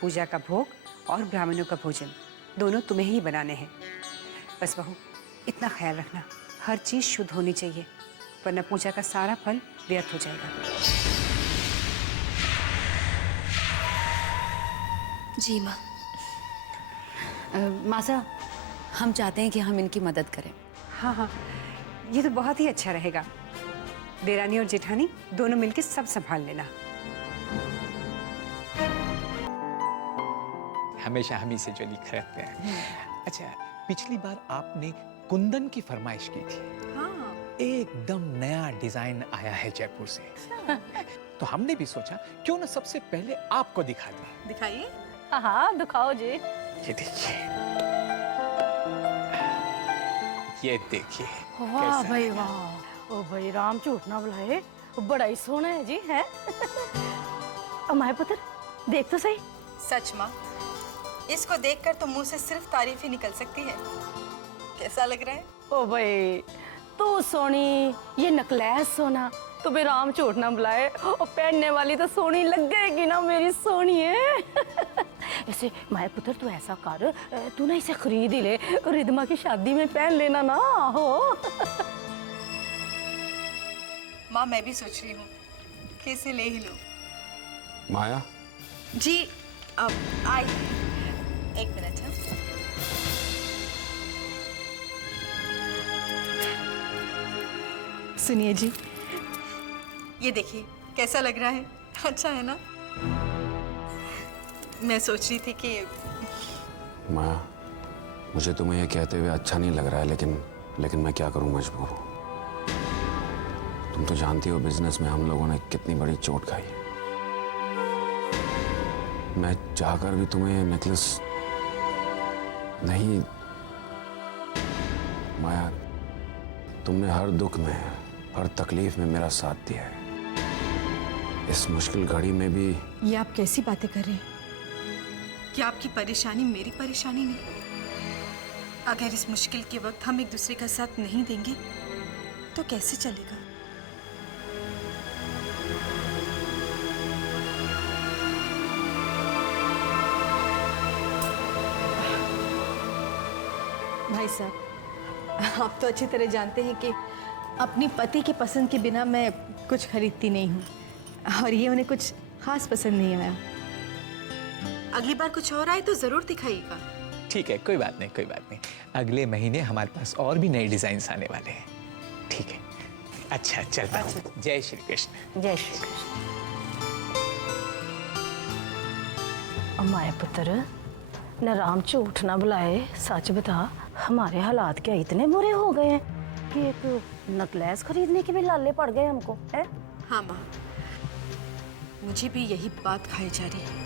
पूजा का भोग और ब्राह्मणों का भोजन दोनों तुम्हें ही बनाने हैं। बस बहू, इतना ख्याल रखना, हर चीज़ शुद्ध होनी चाहिए, वरना पूजा का सारा फल व्यर्थ हो जाएगा। जी माँ। मासा, हम चाहते हैं कि हम इनकी मदद करें। हाँ हाँ, ये तो बहुत ही अच्छा रहेगा। देरानी और जेठानी दोनों मिलकर सब संभाल लेना। हमेशा हम ही से जो लिख रखते हैं। अच्छा, पिछली बार आपने कुंदन की फरमाइश की थी। हाँ। एकदम नया डिजाइन आया है जयपुर से। तो हमने भी सोचा क्यों ना सबसे पहले आपको दिखा दें। दिखाइए। हाँ हाँ, दिखाओ जी। ये देखिए, ये देखिए। वाह भाई वाह, ओ भाई राम झूठ ना बुलाए, बड़ा ही सोना है जी है। अमाय पुत्र, देख तो सही। सच माँ, इसको देखकर तो मुंह से सिर्फ तारीफ ही निकल सकती है। कैसा लग रहा है? ओ भाई, तू सोनी, ये नकलेस सोना, तो भी राम झूठ ना बुलाए, और पहनने वाली तो सोनी लगेगी ना मेरी सोनी है। ऐसे माय पुत्र, तू ऐसा कर, तू ना इसे खरीद ही ले, रिदमा की शादी में पहन लेना ना हो। माँ, मैं भी सोच रही हूँ कि इसे ले ही लूं। माया जी, अब आई। एक मिनट है। सुनिए जी, ये देखिए कैसा लग रहा है? अच्छा है ना? मैं सोच रही थी कि माया, मुझे तुम्हें ये कहते हुए अच्छा नहीं लग रहा है, लेकिन मैं क्या करूं, मजबूर हूं। तुम तो जानती हो बिजनेस में हम लोगों ने कितनी बड़ी चोट खाई है। मैं चाहकर भी तुम्हें नेकलेस नहीं। माया, तुमने हर दुख में, हर तकलीफ में मेरा साथ दिया है। इस मुश्किल घड़ी में भी। ये आप कैसी बातें कर रहे हैं? क्या आपकी परेशानी मेरी परेशानी नहीं? अगर इस मुश्किल के वक्त हम एक दूसरे का साथ नहीं देंगे तो कैसे चलेगा? भाई साहब, आप तो अच्छी तरह जानते हैं कि अपनी पति की पसंद के बिना मैं कुछ खरीदती नहीं हूँ, और ये उन्हें कुछ खास पसंद नहीं आया। अगली बार कुछ और आए तो जरूर दिखाइएगा। ठीक है, कोई बात नहीं, कोई बात नहीं। अगले महीने हमारे पास और भी नए डिजाइन आने वाले हैं। ठीक है, अच्छा चलता हूँ। जय श्री कृष्ण। जय श्री कृष्ण। अमाय पुत्र, न राम झूठ ना बुलाए, सच बता, हमारे हालात क्या इतने बुरे हो गए हैं कि एक नकलेस खरीदने के भी लाले पड़ गए हमको, है? हाँ माँ, मुझे भी यही बात खाई जा रही है।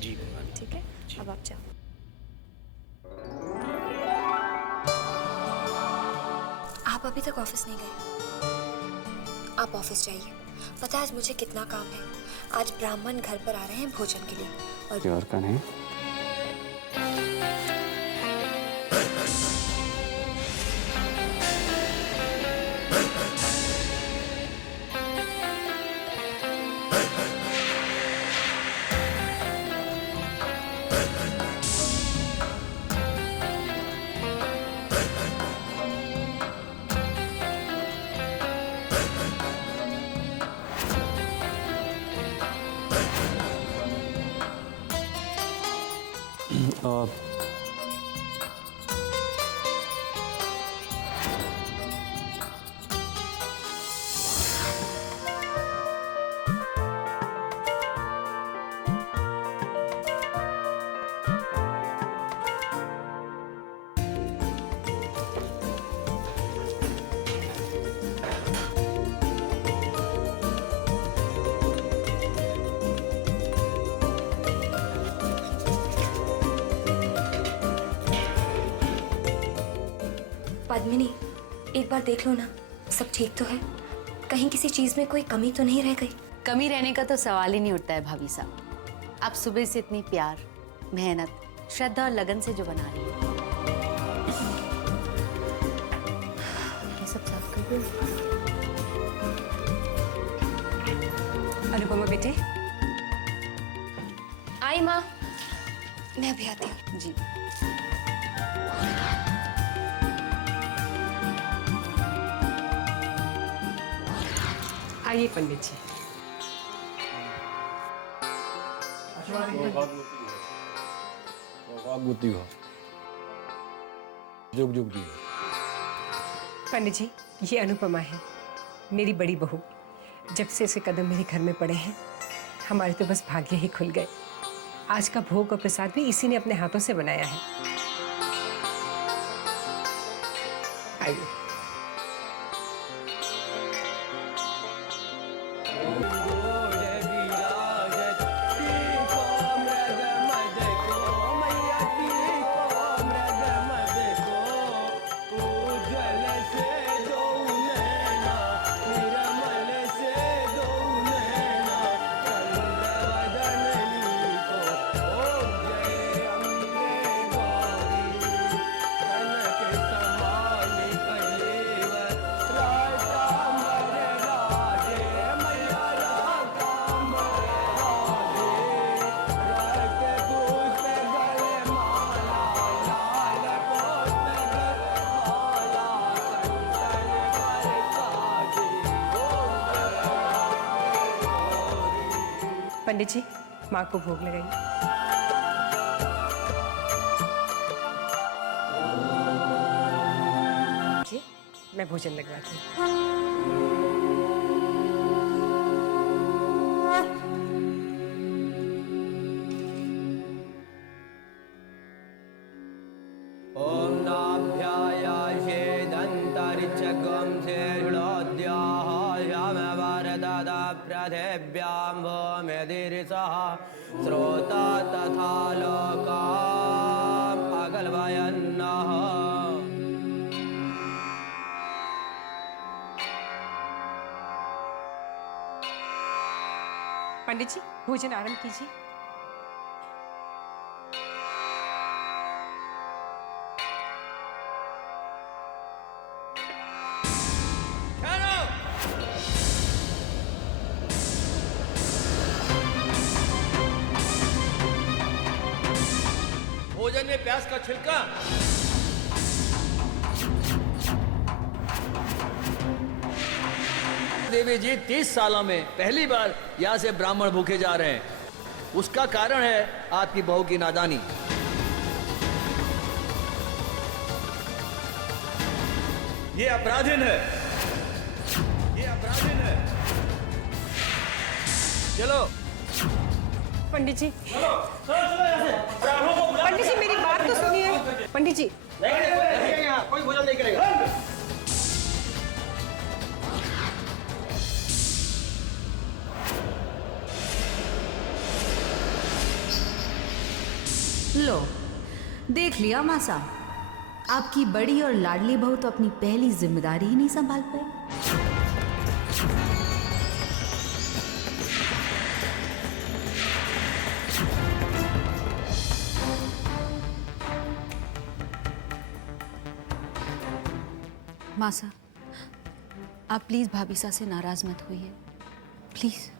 जी ठीक है, अब आप जाओ। आप अभी तक ऑफिस नहीं गए? आप ऑफिस जाइए। पता है आज मुझे कितना काम है। आज ब्राह्मण घर पर आ रहे हैं भोजन के लिए, और का नहीं। पद्मिनी, एक बार देख लो ना, सब ठीक तो है? कहीं किसी चीज में कोई कमी तो नहीं रह गई? कमी रहने का तो सवाल ही नहीं उठता है भाभी साहब। आप सुबह से इतनी प्यार, मेहनत, श्रद्धा और लगन से जो बना रही है, ये सब साफ कर दो। अनुपमा बेटे। आई माँ, मैं अभी आती हूँ। जी। आइए पंडित जी। जुग जुग जी। पंडित जी, ये अनुपमा है, मेरी बड़ी बहू। जब से इसके कदम मेरे घर में पड़े हैं, हमारे तो बस भाग्य ही खुल गए। आज का भोग और प्रसाद भी इसी ने अपने हाथों से बनाया है। आइए। पंडित जी, माँ को भोग लगाइए। जी, मैं भोजन लगवाती हूँ। ओम नाभ्यायाशेदन्तरिक्षगं शेषोद्याः श्यामवरददा प्रथेभ्यां भूमिदिरिसः श्रोता तथा लोकाम् अगलवयन्नः। पंडित जी, भोजन आरंभ कीजिए। भोजन में प्याज का छिलका। देवी जी 30 सालों में पहली बार यहाँ से ब्राह्मण भूखे जा रहे हैं। उसका कारण है आपकी बहू की नादानी। ये अपराधीन है, ये अपराधीन है। चलो पंडित जी, पंडित जी मेरी बात तो सुनिए। पंडित जी, कोई भोजन नहीं करेगा। लो, देख लिया माँ साहब, आपकी बड़ी और लाडली बहू तो अपनी पहली जिम्मेदारी ही नहीं संभाल पाई। मासा, आप प्लीज भाभी सा से नाराज मत होइए, प्लीज।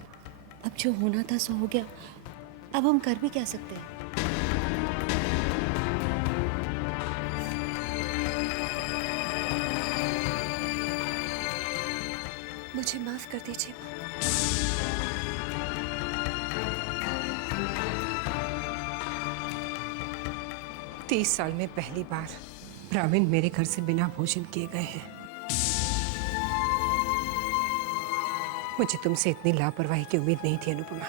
अब जो होना था सो हो गया, अब हम कर भी क्या सकते हैं। मुझे माफ कर दीजिए। 30 साल में पहली बार ब्राह्मण मेरे घर से बिना भोजन किए गए हैं। मुझे तुमसे इतनी लापरवाही की उम्मीद नहीं थी अनुपमा।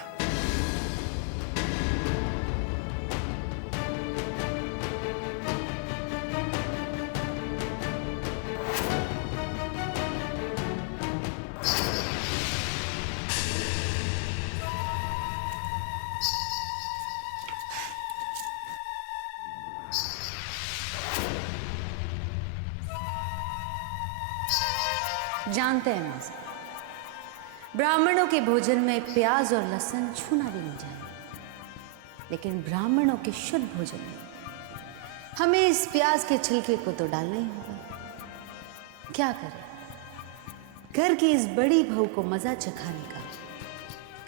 जानते हैं माँ साहब, ब्राह्मणों के भोजन में प्याज और लहसुन छूना भी नहीं चाहिए, लेकिन ब्राह्मणों के शुद्ध भोजन में हमें इस प्याज के छिलके को तो डालना ही होगा। क्या करें, घर की इस बड़ी बहू को मजा चखाने का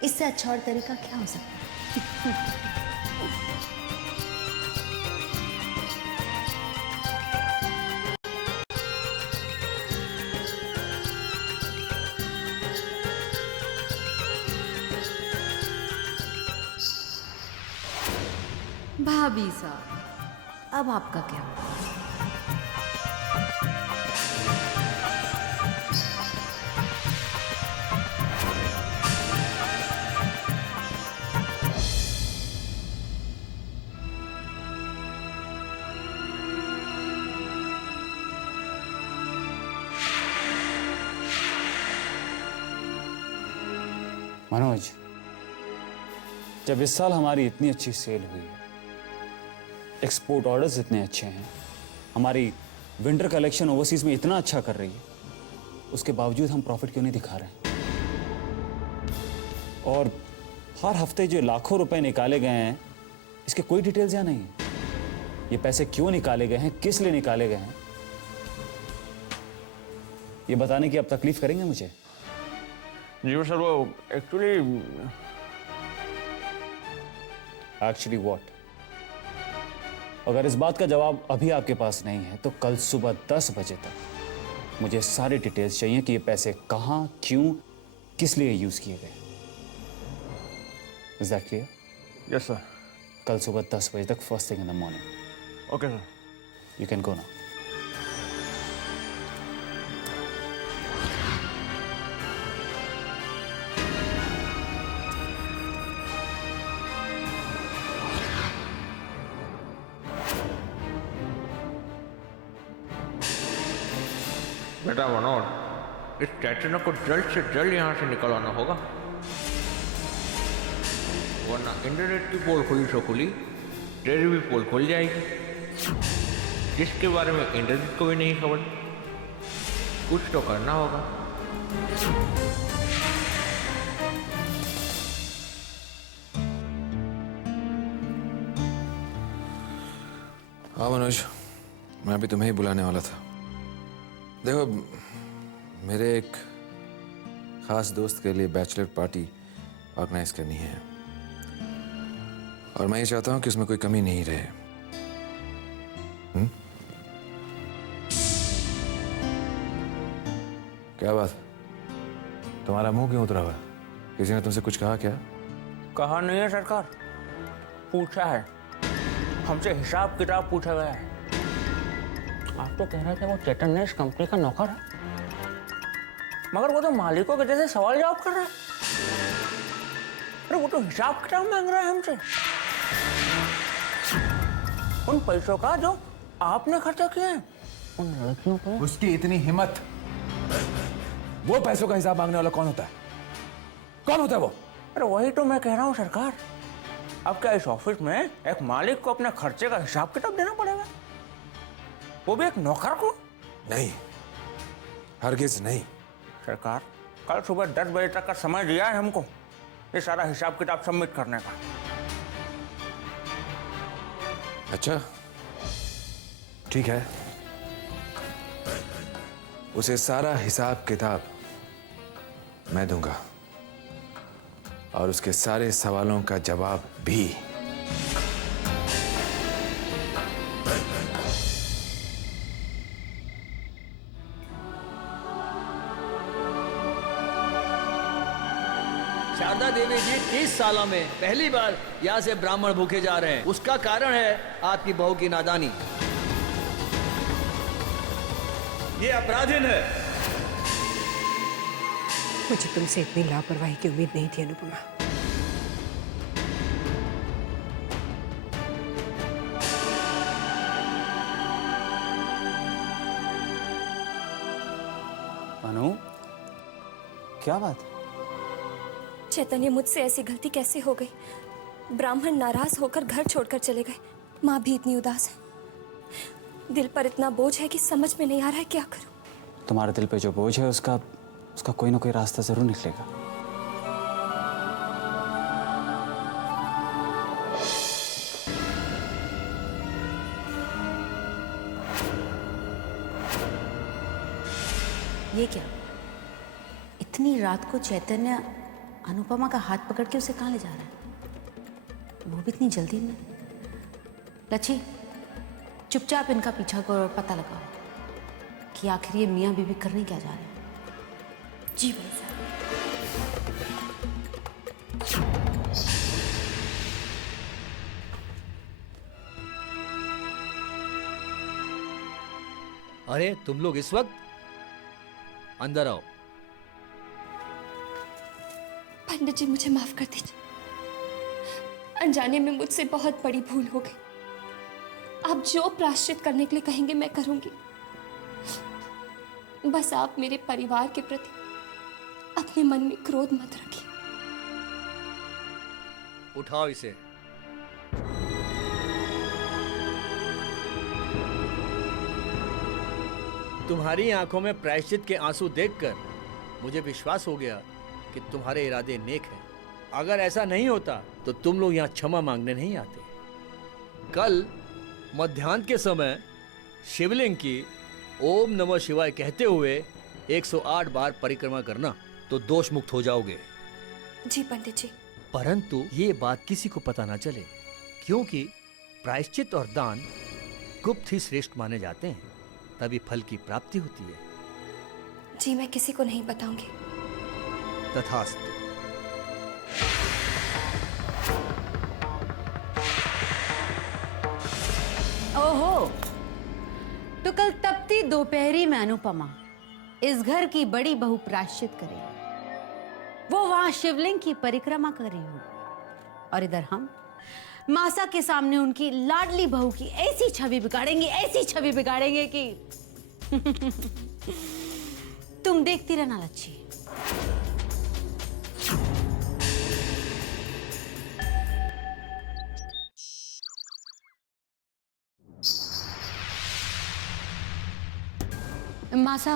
इससे अच्छा और तरीका क्या हो सकता है? भाभी साहब, अब आपका क्या होगा? मनोज, जब इस साल हमारी इतनी अच्छी सेल हुई है, एक्सपोर्ट ऑर्डर्स इतने अच्छे हैं, हमारी विंटर कलेक्शन ओवरसीज में इतना अच्छा कर रही है, उसके बावजूद हम प्रॉफिट क्यों नहीं दिखा रहे हैं? और हर हफ्ते जो लाखों रुपए निकाले गए हैं, इसके कोई डिटेल्स यहाँ नहीं है। ये पैसे क्यों निकाले गए हैं, किस लिए निकाले गए हैं, ये बताने की आप तकलीफ करेंगे मुझे? जी सर, वो एक्चुअली व्हाट? अगर इस बात का जवाब अभी आपके पास नहीं है तो कल सुबह 10 बजे तक मुझे सारी डिटेल्स चाहिए कि ये पैसे कहां, क्यों, किस लिए यूज किए गए। Is that clear? Yes sir. कल सुबह 10 बजे तक, first thing in the morning. Okay sir. You can go now. बेटा मनोज, इस टैटना को जल्द से जल्द यहाँ से निकलवाना होगा, वरना इंटरनेट की पोल खुली सो खुली, तेरी भी पोल खुल जाएगी, जिसके बारे में इंटरनेट को भी नहीं खबर। कुछ तो करना होगा। हाँ मनोज, मैं अभी तुम्हें ही बुलाने वाला था। देखो, मेरे एक खास दोस्त के लिए बैचलर पार्टी ऑर्गेनाइज करनी है, और मैं ये चाहता हूं कि उसमें कोई कमी नहीं रहे। क्या बात, तुम्हारा मुंह क्यों उतरा हुआ है? किसी ने तुमसे कुछ कहा क्या? कहा नहीं है सरकार, पूछा है, हमसे हिसाब किताब पूछा गया है। आप तो कह रहे थे वो चेतन ने इस कंपनी का नौकर है, मगर वो तो मालिकों के जैसे सवाल जवाब कर रहा है। अरे वो तो हिसाब किताब मांग रहा है हमसे, उन पैसों का जो आपने खर्चा किया है उन लड़कियों पे। उसकी इतनी हिम्मत! वो पैसों का हिसाब मांगने वाला कौन होता है? कौन होता है वो? अरे वही तो मैं कह रहा हूँ सरकार, अब क्या इस ऑफिस में एक मालिक को अपने खर्चे का हिसाब किताब देना पड़ेगा, वो भी एक नौकर को? नहीं, हरगिज नहीं। सरकार, कल सुबह 10 बजे तक का समय दिया है हमको ये सारा हिसाब किताब सबमिट करने का। अच्छा ठीक है, उसे सारा हिसाब किताब मैं दूंगा, और उसके सारे सवालों का जवाब भी। शारदा देवी जी 30 सालों में पहली बार यहाँ से ब्राह्मण भूखे जा रहे हैं। उसका कारण है आपकी बहू की नादानी। ये अपराधीन है। मुझे तुमसे इतनी लापरवाही की उम्मीद नहीं थी अनुपमा। अनु, क्या बात है? चैतन्य, मुझसे ऐसी गलती कैसे हो गई? ब्राह्मण नाराज होकर घर छोड़कर चले गए, माँ भी इतनी उदास है, दिल पर इतना बोझ है कि समझ में नहीं आ रहा है क्या करूं। तुम्हारे दिल पे जो बोझ है उसका कोई ना कोई रास्ता जरूर निकलेगा। ये क्या? इतनी रात को चैतन्य अनुपमा का हाथ पकड़ के उसे कहाँ ले जा रहा है? वो भी इतनी जल्दी में। लच्छी, चुपचाप इनका पीछा करो और पता लगाओ कि आखिर ये मियाँ बीबी करने क्या जा रहे हैं। जी भाई साहब। अरे तुम लोग इस वक्त अंदर आओ। पंडित जी मुझे माफ कर दीजिए, अनजाने में मुझसे बहुत बड़ी भूल हो गई। आप जो प्रायश्चित करने के लिए कहेंगे मैं करूंगी। बस आप मेरे परिवार के प्रति अपने मन में क्रोध मत रखिए। उठाओ इसे। तुम्हारी आंखों में प्रायश्चित के आंसू देखकर मुझे विश्वास हो गया कि तुम्हारे इरादे नेक हैं। अगर ऐसा नहीं होता तो तुम लोग यहाँ क्षमा मांगने नहीं आते। कल मध्याह्न के समय शिवलिंग की ओम नमः शिवाय कहते हुए 108 बार परिक्रमा करना, तो दोष मुक्त हो जाओगे। जी पंडित जी। परंतु ये बात किसी को पता ना चले, क्योंकि प्रायश्चित और दान गुप्त ही श्रेष्ठ माने जाते हैं, तभी फल की प्राप्ति होती है। जी मैं किसी को नहीं बताऊंगी। तथास्तु। ओहो, तो कल तपती दोपहरी में अनुपमा इस घर की बड़ी बहू प्रायश्चित करेगी। वो वहां शिवलिंग की परिक्रमा कर रही होगी और इधर हम मासा के सामने उनकी लाडली बहू की ऐसी छवि बिगाड़ेंगे कि तुम देखती रहना लच्छी। मासा,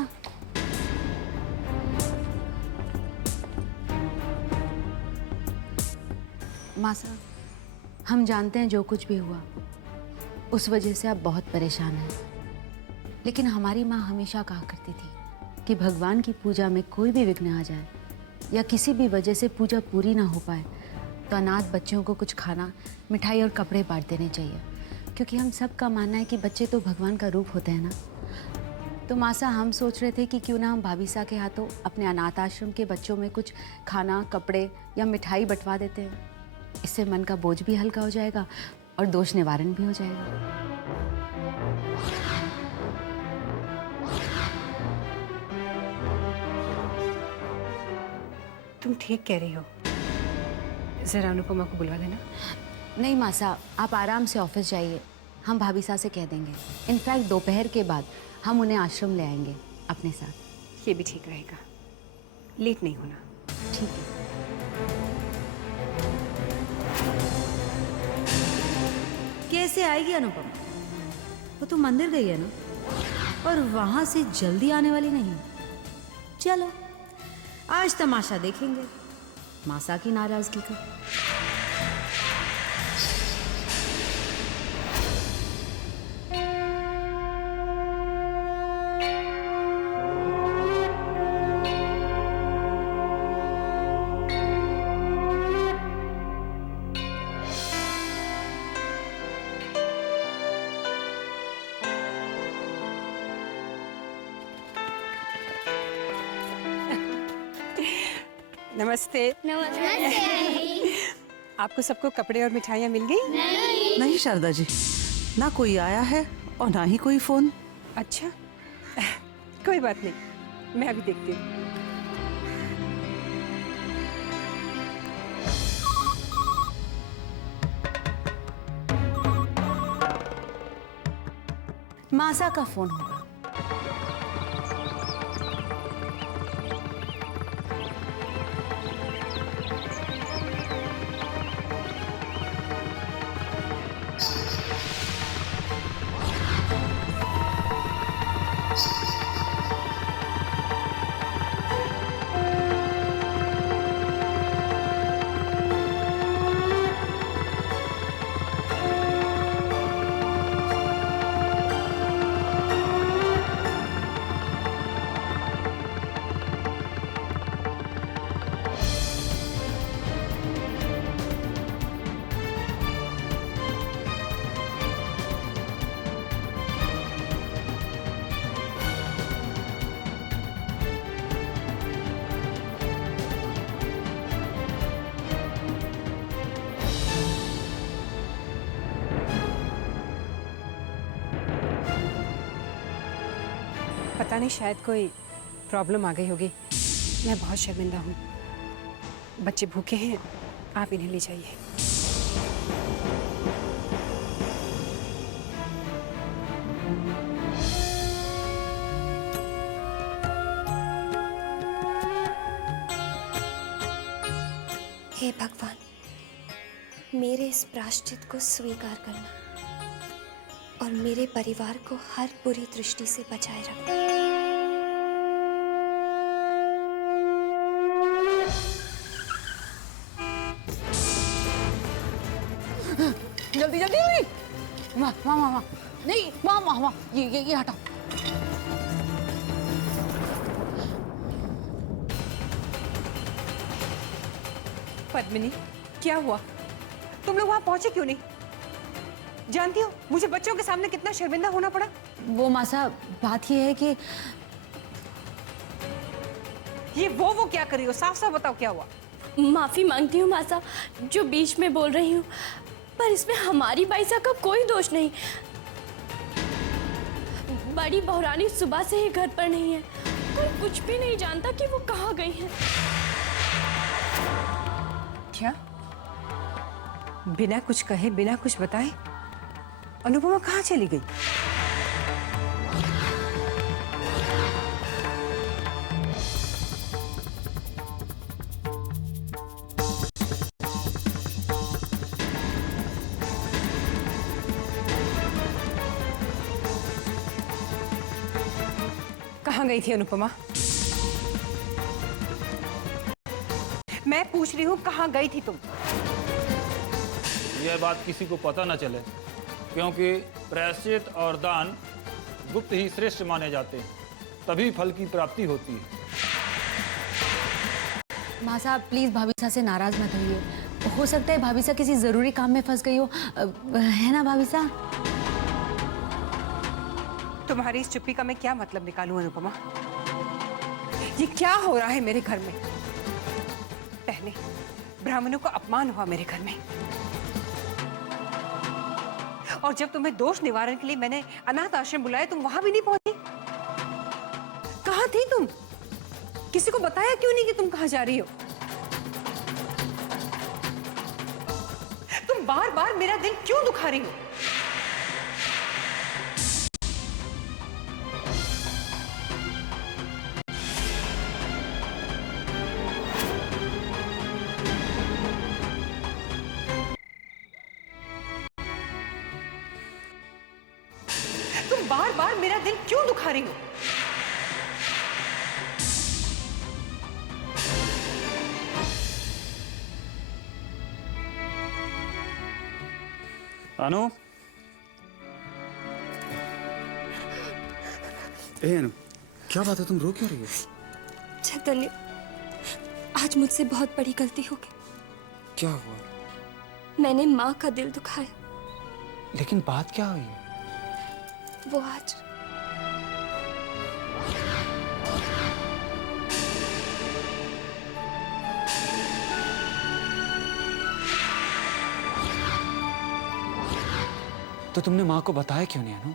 मासा, हम जानते हैं जो कुछ भी हुआ उस वजह से आप बहुत परेशान हैं, लेकिन हमारी माँ हमेशा कहा करती थी कि भगवान की पूजा में कोई भी विघ्न आ जाए या किसी भी वजह से पूजा पूरी ना हो पाए तो अनाथ बच्चों को कुछ खाना, मिठाई और कपड़े बांट देने चाहिए, क्योंकि हम सब का मानना है कि बच्चे तो भगवान का रूप होते हैं ना। तो मासा, हम सोच रहे थे कि क्यों ना हम भाभी सा के हाथों अपने अनाथ आश्रम के बच्चों में कुछ खाना, कपड़े या मिठाई बंटवा देते हैं। इससे मन का बोझ भी हल्का हो जाएगा और दोष निवारण भी हो जाएगा। तुम ठीक कह रही हो, जरा अनुपमा को बुलवा देना। नहीं मासा, आप आराम से ऑफिस जाइए, हम भाभी सा से कह देंगे। इनफैक्ट दोपहर के बाद हम उन्हें आश्रम ले आएंगे अपने साथ। ये भी ठीक रहेगा, लेट नहीं होना। ठीक है। कैसे आएगी अनुपमा? वो तो मंदिर गई है ना, और वहां से जल्दी आने वाली नहीं। चलो आज तमाशा देखेंगे मासा की नाराजगी का। नमस्ते। आपको सबको कपड़े और मिठाइयाँ मिल गई? नहीं शारदा जी, ना कोई आया है और ना ही कोई फोन। अच्छा, कोई बात नहीं, मैं अभी देखती हूँ। मासा का फोन होगा। पता नहीं, शायद कोई प्रॉब्लम आ गई होगी। मैं बहुत शर्मिंदा हूँ। बच्चे भूखे हैं, आप इन्हें ले जाइए। हे भगवान, मेरे इस प्रायश्चित को स्वीकार करना और मेरे परिवार को हर बुरी दृष्टि से बचाए रखना। जल्दी जल्दी हुई। वहाँ वहाँ वहाँ नहीं, वहाँ वहाँ वहाँ ये हटाओ। पद्मिनी, क्या हुआ? तुम लोग वहां पहुंचे क्यों नहीं? जानती हो मुझे बच्चों के सामने कितना शर्मिंदा होना पड़ा? वो मासा, बात ये है कि ये वो क्या कर रही हो? साफ साफ बताओ क्या हुआ? माफी मांगती हूँ मासा, जो बीच में बोल रही हूँ, पर इसमें हमारी बाईसा का कोई दोष नहीं। बड़ी बहुरानी सुबह से ही घर पर नहीं है, कोई कुछ भी नहीं जानता कि वो कहाँ गई है। क्या? बिना कुछ कहे, बिना कुछ बताए अनुपमा कहाँ चली गई? कहाँ गई थी अनुपमा? मैं पूछ रही हूँ, कहाँ गई थी तुम? यह बात किसी को पता न चले, क्योंकि प्रायश्चित और दान गुप्त ही श्रेष्ठ माने जाते हैं, तभी फल की प्राप्ति होती है। माँ साहब प्लीज भाभीसा से नाराज मत होइए। हो सकता है भाभीसा किसी जरूरी काम में फंस गई हो, है ना भाभीसा? तुम्हारी इस चुप्पी का मैं क्या मतलब निकालूं अनुपमा? ये क्या हो रहा है मेरे घर में? पहले ब्राह्मणों का अपमान हुआ मेरे घर में, और जब तुम्हें दोष निवारण के लिए मैंने अनाथ आश्रम बुलाया, तुम वहां भी नहीं पहुंची। कहाँ थी तुम? किसी को बताया क्यों नहीं कि तुम कहाँ जा रही हो? तुम बार बार मेरा दिल क्यों दुखा रही हो? तुम बार बार मेरा दिल क्यों दुखा रही हो? अनु, ए अनु, क्या बात है, तुम रो क्यों रही हो? चैतन्य, आज मुझसे बहुत बड़ी गलती हो गई। क्या हुआ? मैंने माँ का दिल दुखाया। लेकिन बात क्या हुई? वो आज तो तुमने माँ को बताया क्यों नहीं अनु?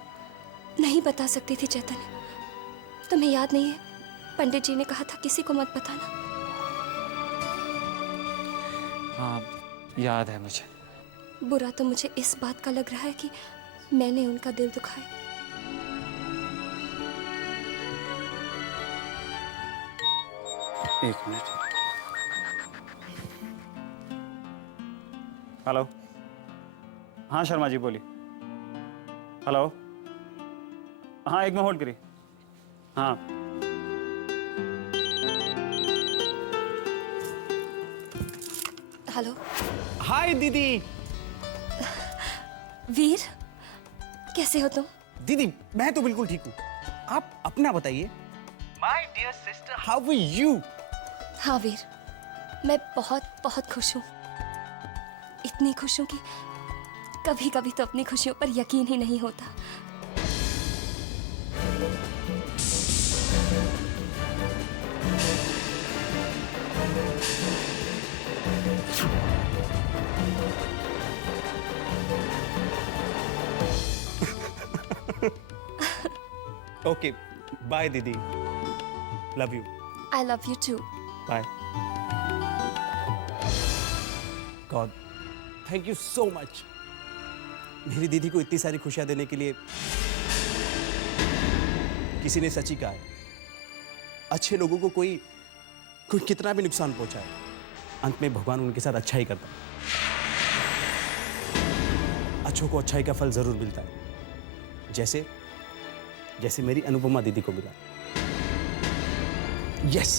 नहीं बता सकती थी चैतन्य। तुम्हें याद नहीं है, पंडित जी ने कहा था किसी को मत बताना। हाँ याद है मुझे। बुरा तो मुझे इस बात का लग रहा है कि मैंने उनका दिल दुखाया। एक मिनट। हेलो, हाँ शर्मा जी बोलिए। हेलो, हाँ एक मिनट होल्ड करिए। हाँ हेलो। हाय दीदी। वीर, कैसे हो तुम? दीदी मैं तो बिल्कुल ठीक हूँ, आप अपना बताइए। My dear sister, how are you? हाँ वीर, मैं बहुत बहुत खुश हूँ। इतनी खुश हूँ कि कभी कभी तो अपनी खुशियों पर यकीन ही नहीं होता। ओके, बाय दीदी, love you. I love you too. Bye. God, thank you so much मेरी दीदी को इतनी सारी खुशियां देने के लिए। किसी ने सच ही कहा है, अच्छे लोगों को कोई कितना भी नुकसान पहुंचाए, अंत में भगवान उनके साथ अच्छा ही करता है। अच्छों को अच्छाई का फल जरूर मिलता है, जैसे जैसे मेरी अनुपमा दीदी को मिला। यस।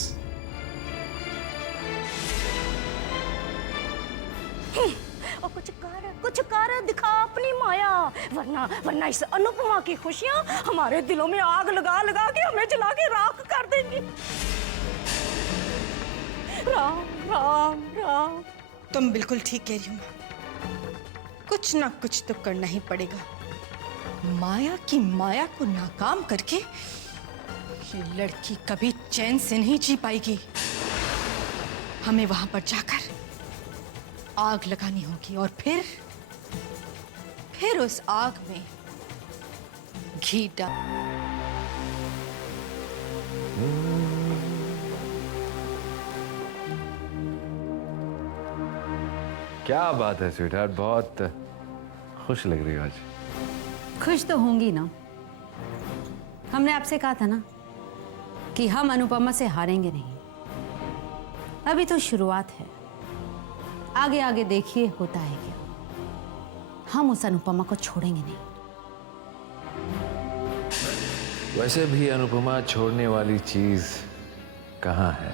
और कुछ कर दिखा अपनी माया, वरना इस अनुपमा की खुशियां हमारे दिलों में आग लगा लगा के हमें जला के राख कर देंगी। राम राम राम। तुम बिल्कुल ठीक कह रही हो, कुछ ना कुछ तो करना ही पड़ेगा। माया की माया को नाकाम करके ये लड़की कभी चैन से नहीं जी पाएगी। हमें वहां पर जाकर आग लगानी होगी और फिर उस आग में घी डाल। क्या बात है स्वीटहार्ट, बहुत खुश लग रही हो आज। खुश तो होंगी ना। हमने आपसे कहा था ना कि हम अनुपमा से हारेंगे नहीं। अभी तो शुरुआत है, आगे आगे देखिए होता है क्या। हम उस अनुपमा को छोड़ेंगे नहीं। वैसे भी अनुपमा छोड़ने वाली चीज कहाँ है?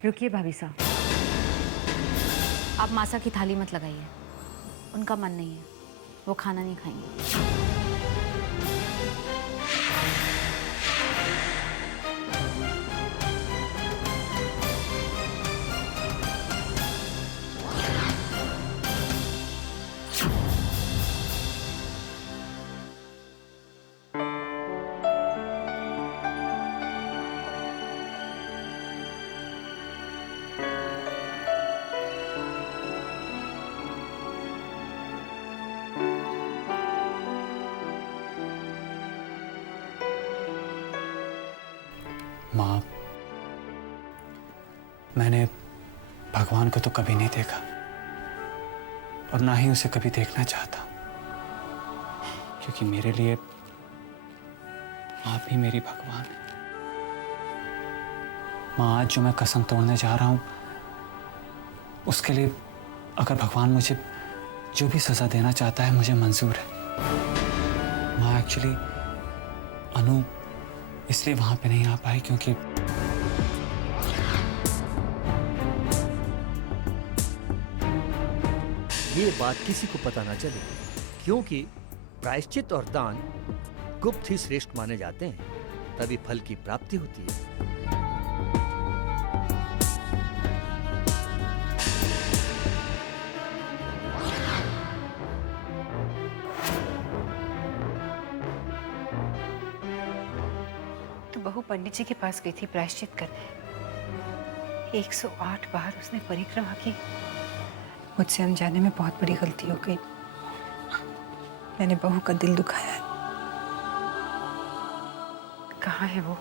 रुकिए भाभी साहब, आप मासा की थाली मत लगाइए। उनका मन नहीं है, वो खाना नहीं खाएंगे। माँ, मैंने भगवान को तो कभी नहीं देखा और ना ही उसे कभी देखना चाहता, क्योंकि मेरे लिए आप ही मेरी भगवान है। माँ, आज जो मैं कसम तोड़ने जा रहा हूँ, उसके लिए अगर भगवान मुझे जो भी सजा देना चाहता है मुझे मंजूर है। माँ, एक्चुअली अनु इसलिए वहां पे नहीं आ पाई क्योंकि ये बात किसी को पता ना चले, क्योंकि प्रायश्चित और दान गुप्त ही श्रेष्ठ माने जाते हैं, तभी फल की प्राप्ति होती है। बहू पंडित जी के पास गई थी प्रायश्चित करने। 108 बार उसने परिक्रमा की। मुझसे अनजाने में बहुत बड़ी गलती हो गई। मैंने बहू का दिल दुखाया है। कहाँ है वो?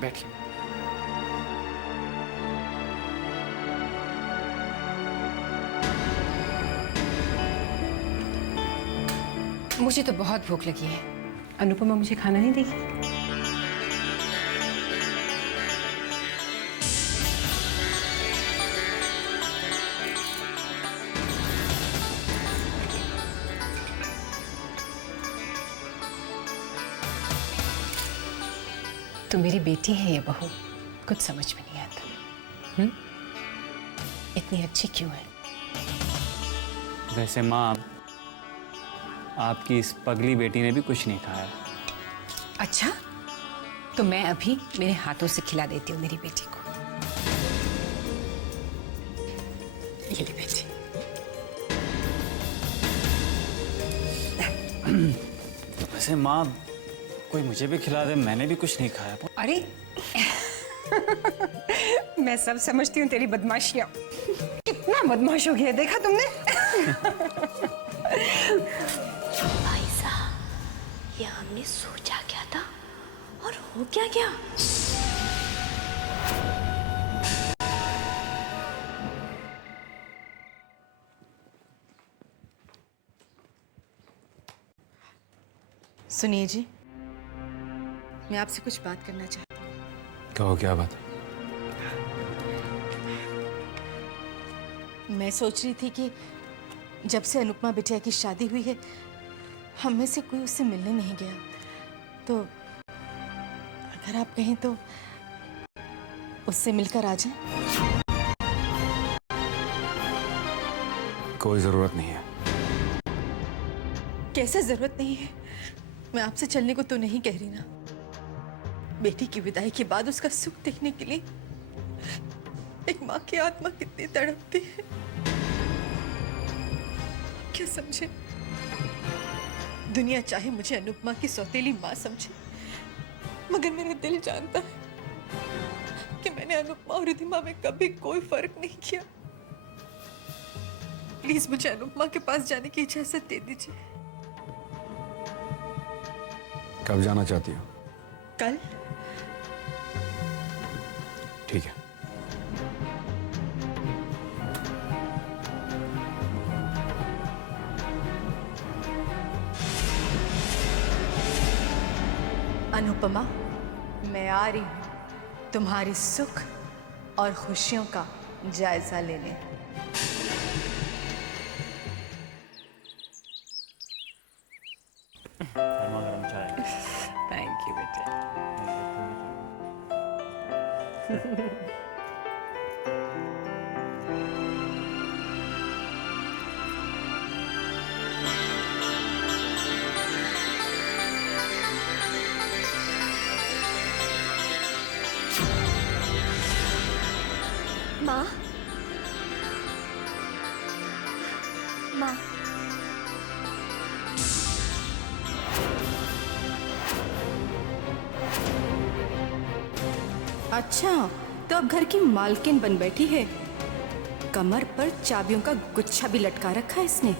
बैठिए। मुझे तो बहुत भूख लगी है। अनुपमा मुझे खाना नहीं देगी? तो मेरी बेटी है ये बहू, कुछ समझ में नहीं आता। इतनी अच्छी क्यों है? वैसे माँ, आपकी इस पगली बेटी ने भी कुछ नहीं खाया। अच्छा, तो मैं अभी मेरे हाथों से खिला देती हूँ मेरी बेटी को। ये ले बेटी। वैसे माँ कोई मुझे भी खिला दे, मैंने भी कुछ नहीं खाया। अरे मैं सब समझती हूँ तेरी बदमाशियाँ। कितना बदमाश हो गया देखा तुमने? भाई साहब, ये हमने सोचा क्या था और हो क्या क्या? सुनिए जी, मैं आपसे कुछ बात करना चाहती हूँ। कहो, क्या बात? मैं सोच रही थी कि जब से अनुपमा बिटिया की शादी हुई है, हम में से कोई उससे मिलने नहीं गया। तो अगर आप कहें तो उससे मिलकर आ जाएं। कोई जरूरत नहीं है। कैसे जरूरत नहीं है? मैं आपसे चलने को तो नहीं कह रही ना। बेटी की विदाई के बाद उसका सुख देखने के लिए एक माँ की आत्मा कितनी तड़पती है, क्या समझे? दुनिया चाहे मुझे अनुपमा की सौतेली माँ समझे, मगर मेरा दिल जानता है कि मैंने अनुपमा और रिधिमा में कभी कोई फर्क नहीं किया। प्लीज मुझे अनुपमा के पास जाने की इजाजत दे दीजिए। कब जाना चाहती हो? कल। ठीक है। अनुपमा, मैं आ रही हूँ तुम्हारी सुख और खुशियों का जायजा लेने। थैंक यू बेटे। माँ, माँ, अच्छा, तो अब घर की मालकिन बन बैठी है। कमर पर चाबियों का गुच्छा भी लटका रखा है इसने।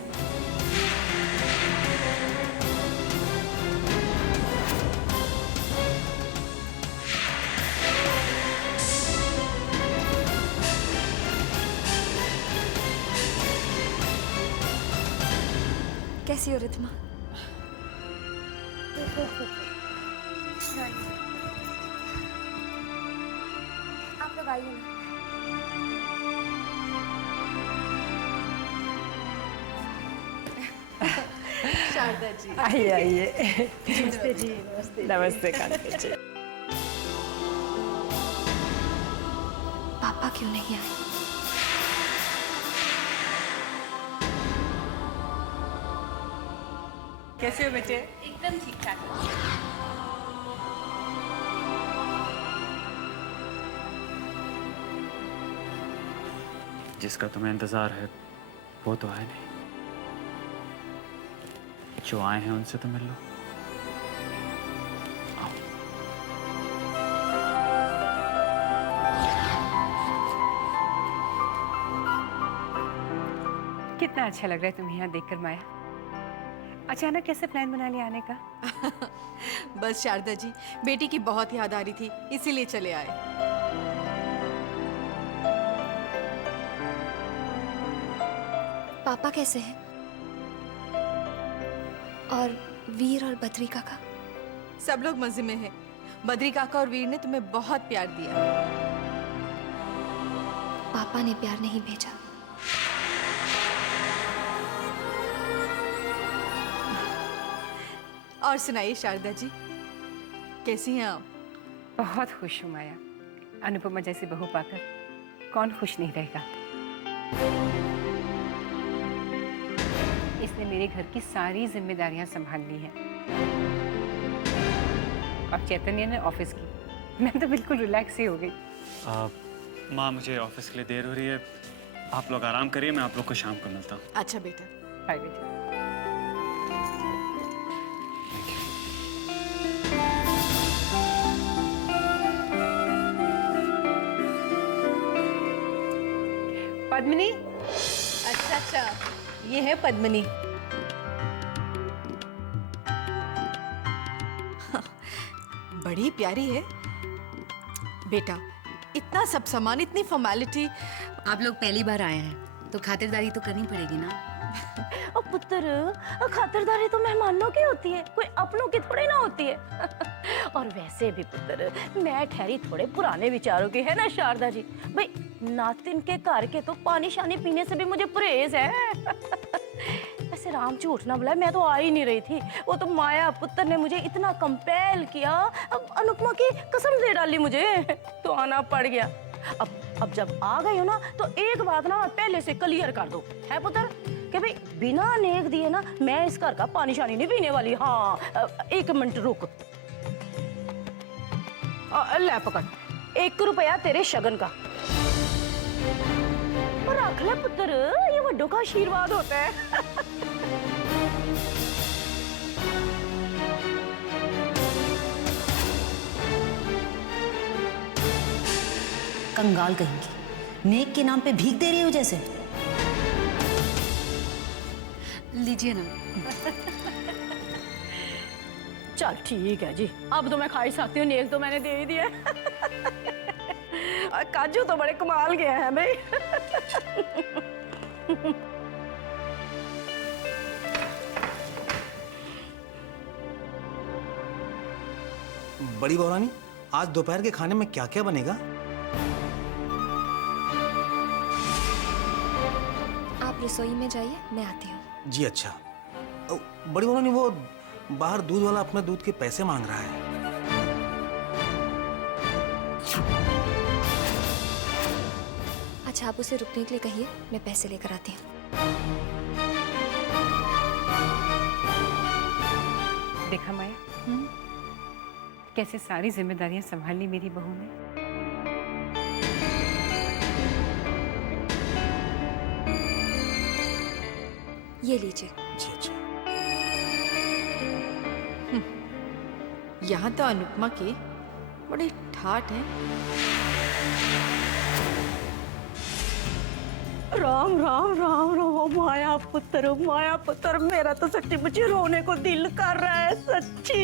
कैसी हो रिधिमा? आप लोग आइए ना। शारदा जी, आइए आइए। नमस्ते जी। नमस्ते। नमस्ते कांति जी। पापा क्यों नहीं आए? कैसे हो बेटे? एकदम ठीक ठाक। जिसका तुम्हें इंतजार है वो तो आए नहीं, जो आए हैं उनसे तो मिल लो। कितना अच्छा लग रहा है तुम्हें यहाँ देखकर माया। अचानक कैसे प्लान बना लिया आने का? बस शारदा जी, बेटी की बहुत याद आ रही थी, इसीलिए चले आए। पापा कैसे हैं? और वीर और बद्री काका? सब लोग मजे में हैं। बद्री काका और वीर ने तुम्हें बहुत प्यार दिया। पापा ने प्यार नहीं भेजा। और सुनाइए शारदा जी, कैसी हैं आप? बहुत खुश हूँ माया। अनुपमा जैसी बहू पाकर कौन खुश नहीं रहेगा। इसने मेरे घर की सारी जिम्मेदारियां संभाल ली हैं और चैतन्य ने ऑफिस की। मैं तो बिल्कुल रिलैक्स ही हो गई। माँ, मुझे ऑफिस के लिए देर हो रही है, आप लोग आराम करिए, मैं आप लोग को शाम को मिलता हूँ। अच्छा बेटा। बाय बेटा। पद्मिनी। अच्छा, ये है पद्मिनी। बड़ी प्यारी है बेटा। इतना सब सामान, इतनी फॉर्मेलिटी। आप लोग पहली बार आए हैं तो खातिरदारी तो करनी पड़ेगी ना। और पुत्र, खातिरदारी तो मेहमानों की होती है, कोई अपनों की थोड़ी ना होती है। और वैसे भी पुत्र, मैं ठहरी थोड़े पुराने विचारों की है ना शारदा जी। भाई नातिन के घर के तो पानी शानी पीने से भी मुझे परहेज है। वैसे राम झूठ ना बुलाए, मैं तो आ ही नहीं रही थी। वो तो माया पुत्र ने मुझे इतना कंपेल किया, अब अनुपमा की कसम दे डाली मुझे, तो आना पड़ गया। अब जब आ गई हो ना, तो एक बात ना पहले से क्लियर कर दो है पुत्र, कि भाई बिना नेक दिए ना मैं इस घर का पानी शानी नहीं पीने वाली। हाँ, 1 मिनट रुक। ले पकड़, 1 रुपया तेरे शगन का। और रख ले पुत्र, ये वड्डों का आशीर्वाद होता है। कंगाल कहेंगी, नेक के नाम पे भीख दे रही हो जैसे। लीजिए ना। चल ठीक है जी, अब तो मैं खा ही सकती हूँ, नेक तो मैंने दे ही दिया। और काजू तो बड़े कमाल के हैं भाई। बड़ी बहुरानी, आज दोपहर के खाने में क्या क्या बनेगा? आप रसोई में जाइए, मैं आती हूँ। जी अच्छा। बड़ी बहुरानी, वो बाहर दूध वाला अपने दूध के पैसे मांग रहा है। अच्छा, आप उसे रुकने के लिए कहिए, मैं पैसे लेकर आती हूँ। देखा माया, कैसे सारी जिम्मेदारियां संभाल ली मेरी बहू ने। ये लीजिए। जी अच्छा। यहाँ तो अनुपमा की बड़ी ठाठ है। राम राम राम राम, माया पुत्र, मेरा तो सच्ची मुझे रोने को दिल कर रहा है, सच्ची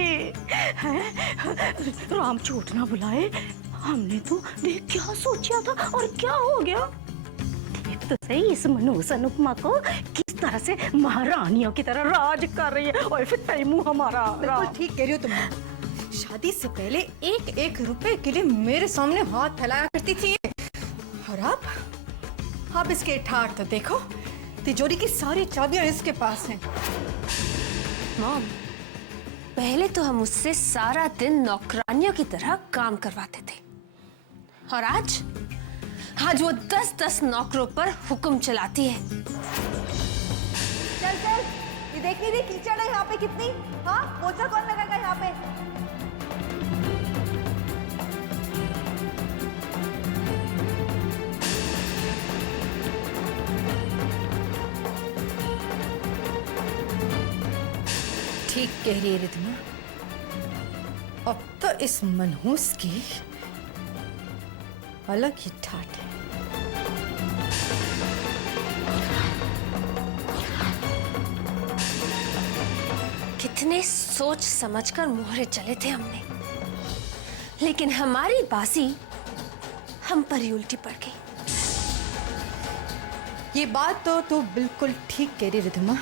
है। राम झूठ ना बुलाए, हमने तो देख क्या सोचा था और क्या हो गया। देख तो सही इस मनोज अनुपमा को किस तरह से महारानियों की तरह राज कर रही है। और फिर तैमू हमारा। बिल्कुल ठीक कह रही हो तुम। शादी से पहले 1-1 रुपए के लिए मेरे सामने हाथ फैलाया करती थी, और अब इसके ठाठ तो देखो, तिजोरी की सारी चाबियां इसके पास हैं। मॉम, पहले तो हम उससे सारा दिन नौकरानियों की तरह काम करवाते थे, और आज वो 10-10 नौकरों पर हुक्म चलाती है। चल, ये देख नहीं रही कीचड़ है यहाँ पे कितनी? हाँ, पोछा कौन लगाएगा यहाँ पे? ठीक कह रही है रिधमा, अब तो इस मनहूस की अलग ही ठाठ है। कितने सोच समझकर मोहरे चले थे हमने, लेकिन हमारी बाजी हम पर ही उल्टी पड़ गई। ये बात तो तू बिल्कुल ठीक कह रही रिधमा,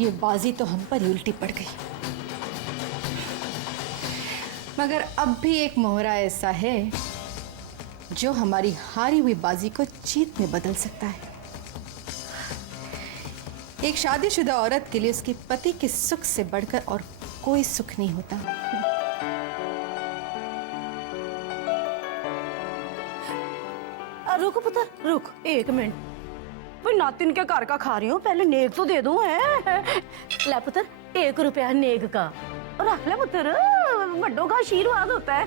ये बाजी तो हम पर ही उल्टी पड़ गई। मगर अब भी एक मोहरा ऐसा है जो हमारी हारी हुई बाजी को जीत में बदल सकता है। एक शादीशुदा औरत के लिए उसके पति के सुख से बढ़कर और कोई सुख नहीं होता। रुक पुत्र, रुक 1 मिनट। भाई नातिन के घर का खा रही हूँ, पहले नेक तो दे दूं है। ले पुत्र, 1 रुपया नेक का रख ले पुत्र, बड़ों का आशीर्वाद होता है।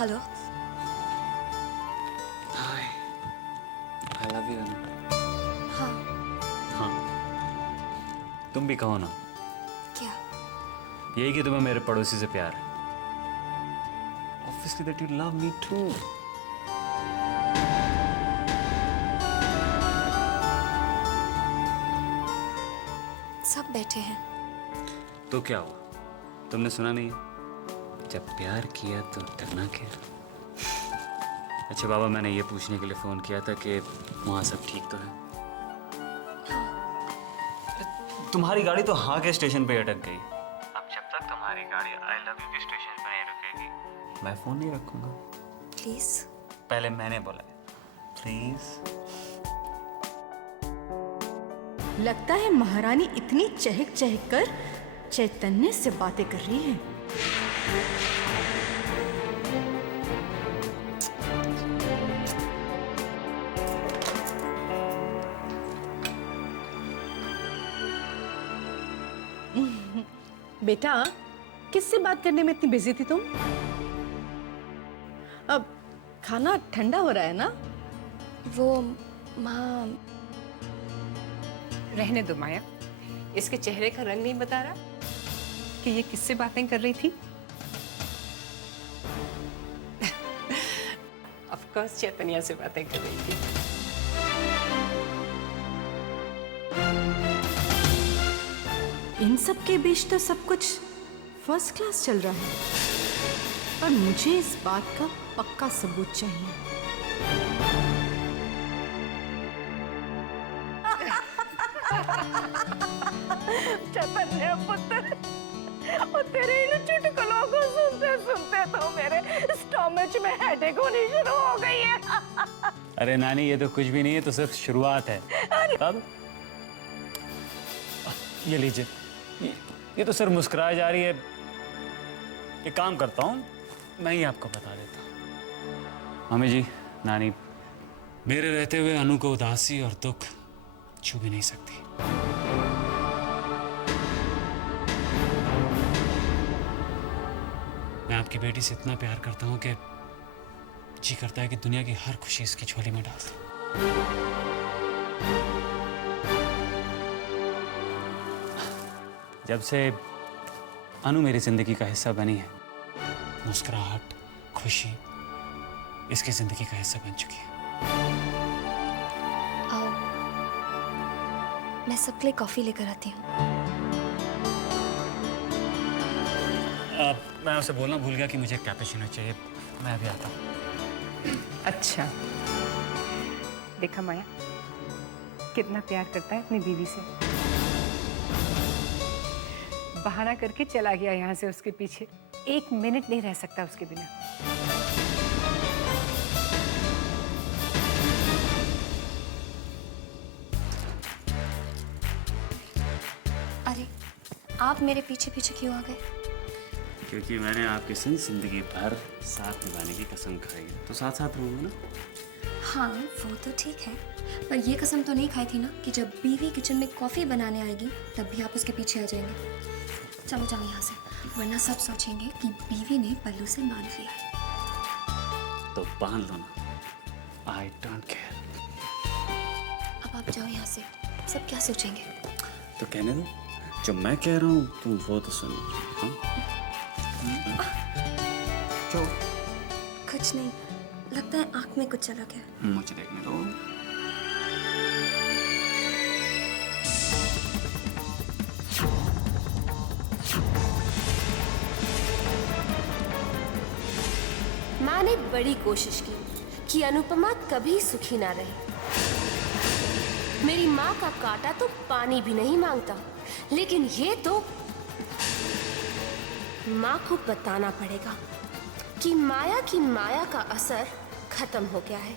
Hello. Hi, I love you Anu. हाँ। हाँ, तुम भी कहो ना। क्या? यही कि तुम्हें मेरे पड़ोसी से प्यार है। Obviously that you love me too. सब बैठे हैं। तो क्या हुआ? तुमने सुना नहीं? जब प्यार किया तो डरना क्या? अच्छा बाबा, मैंने ये पूछने के लिए फोन किया था कि वहाँ सब ठीक तो है? तुम्हारी गाड़ी तो हाँ के स्टेशन पे अटक गई। अब जब तक तुम्हारी गाड़ी आई लव यू के स्टेशन पे नहीं रुकेगी, मैं फोन नहीं रखूंगा। प्लीज। पहले मैंने बोला प्लीज। लगता है महारानी इतनी चहक चहक कर चैतन्य से बातें कर रही है। बेटा, किससे बात करने में इतनी बिजी थी तुम? अब खाना ठंडा हो रहा है ना? वो माँ। रहने दो माया, इसके चेहरे का रंग नहीं बता रहा कि ये किससे बातें कर रही थी। ऑफ कोर्स चैतन्या से बातें कर रही थी। इन सब के बीच तो सब कुछ फर्स्ट क्लास चल रहा है, पर मुझे इस बात का पक्का सबूत चाहिए। चैतन्य पुत्र, और तेरे इन चुटकुलों को सुनते सुनते तो मेरे स्टमच में हेडेक होनी शुरू हो गई है। अरे नानी, ये तो कुछ भी नहीं है, तो सिर्फ शुरुआत है। तब ये लीजिए, ये तो सिर्फ मुस्कुराई जा रही है। एक काम करता हूँ, मैं ही आपको बता देता हूँ। मम्मी जी, नानी मेरे रहते हुए अनु को उदासी और दुख छू भी नहीं सकती। मैं आपकी बेटी से इतना प्यार करता हूँ कि जी करता है कि दुनिया की हर खुशी इसकी झोली में डाल दूं। जब से अनु मेरी जिंदगी का हिस्सा बनी है, मुस्कुराहट, खुशी इसकी जिंदगी का हिस्सा बन चुकी है। आओ, मैं सबके लिए कॉफी लेकर आती हूँ। मैं उसे बोलना भूल गया कि मुझे कैपेचिनो चाहिए। मैं अभी आता हूँ। अच्छा, देखा माया कितना प्यार करता है अपनी बीवी से। बहाना करके चला गया यहाँ से उसके पीछे। 1 मिनट नहीं रह सकता उसके बिना। अरे, आप मेरे पीछे पीछे क्यों आ गए? क्योंकि मैंने आपके संग जिंदगी भर साथ निभाने की कसम खाई है, तो साथ साथ रहूंगा ना। हाँ, वो तो ठीक है, पर ये कसम तो नहीं खाई थी ना कि जब बीवी किचन में कॉफी बनाने आएगी तब भी आप उसके पीछे आ जाएंगे। चलो जाओ यहाँ से, वरना सब सोचेंगे कि बीवी ने पल्लू से बांध लिया है। तो बांध लो ना, आई डोंट केयर। अब आप जाओ यहाँ से, सब क्या सोचेंगे? तो कहने दो, जो मैं कह रहा हूँ तुम वो तो सुनो। क्यों? कुछ नहीं, लगता है आंख में कुछ चला गया। मुझे देखने दो। माँ ने बड़ी कोशिश की कि अनुपमा कभी सुखी ना रहे। मेरी माँ का कांटा तो पानी भी नहीं मांगता, लेकिन ये तो माँ को बताना पड़ेगा कि माया की माया का असर खत्म हो गया है।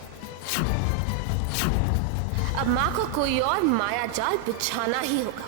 अब माँ को कोई और माया जाल बिछाना ही होगा।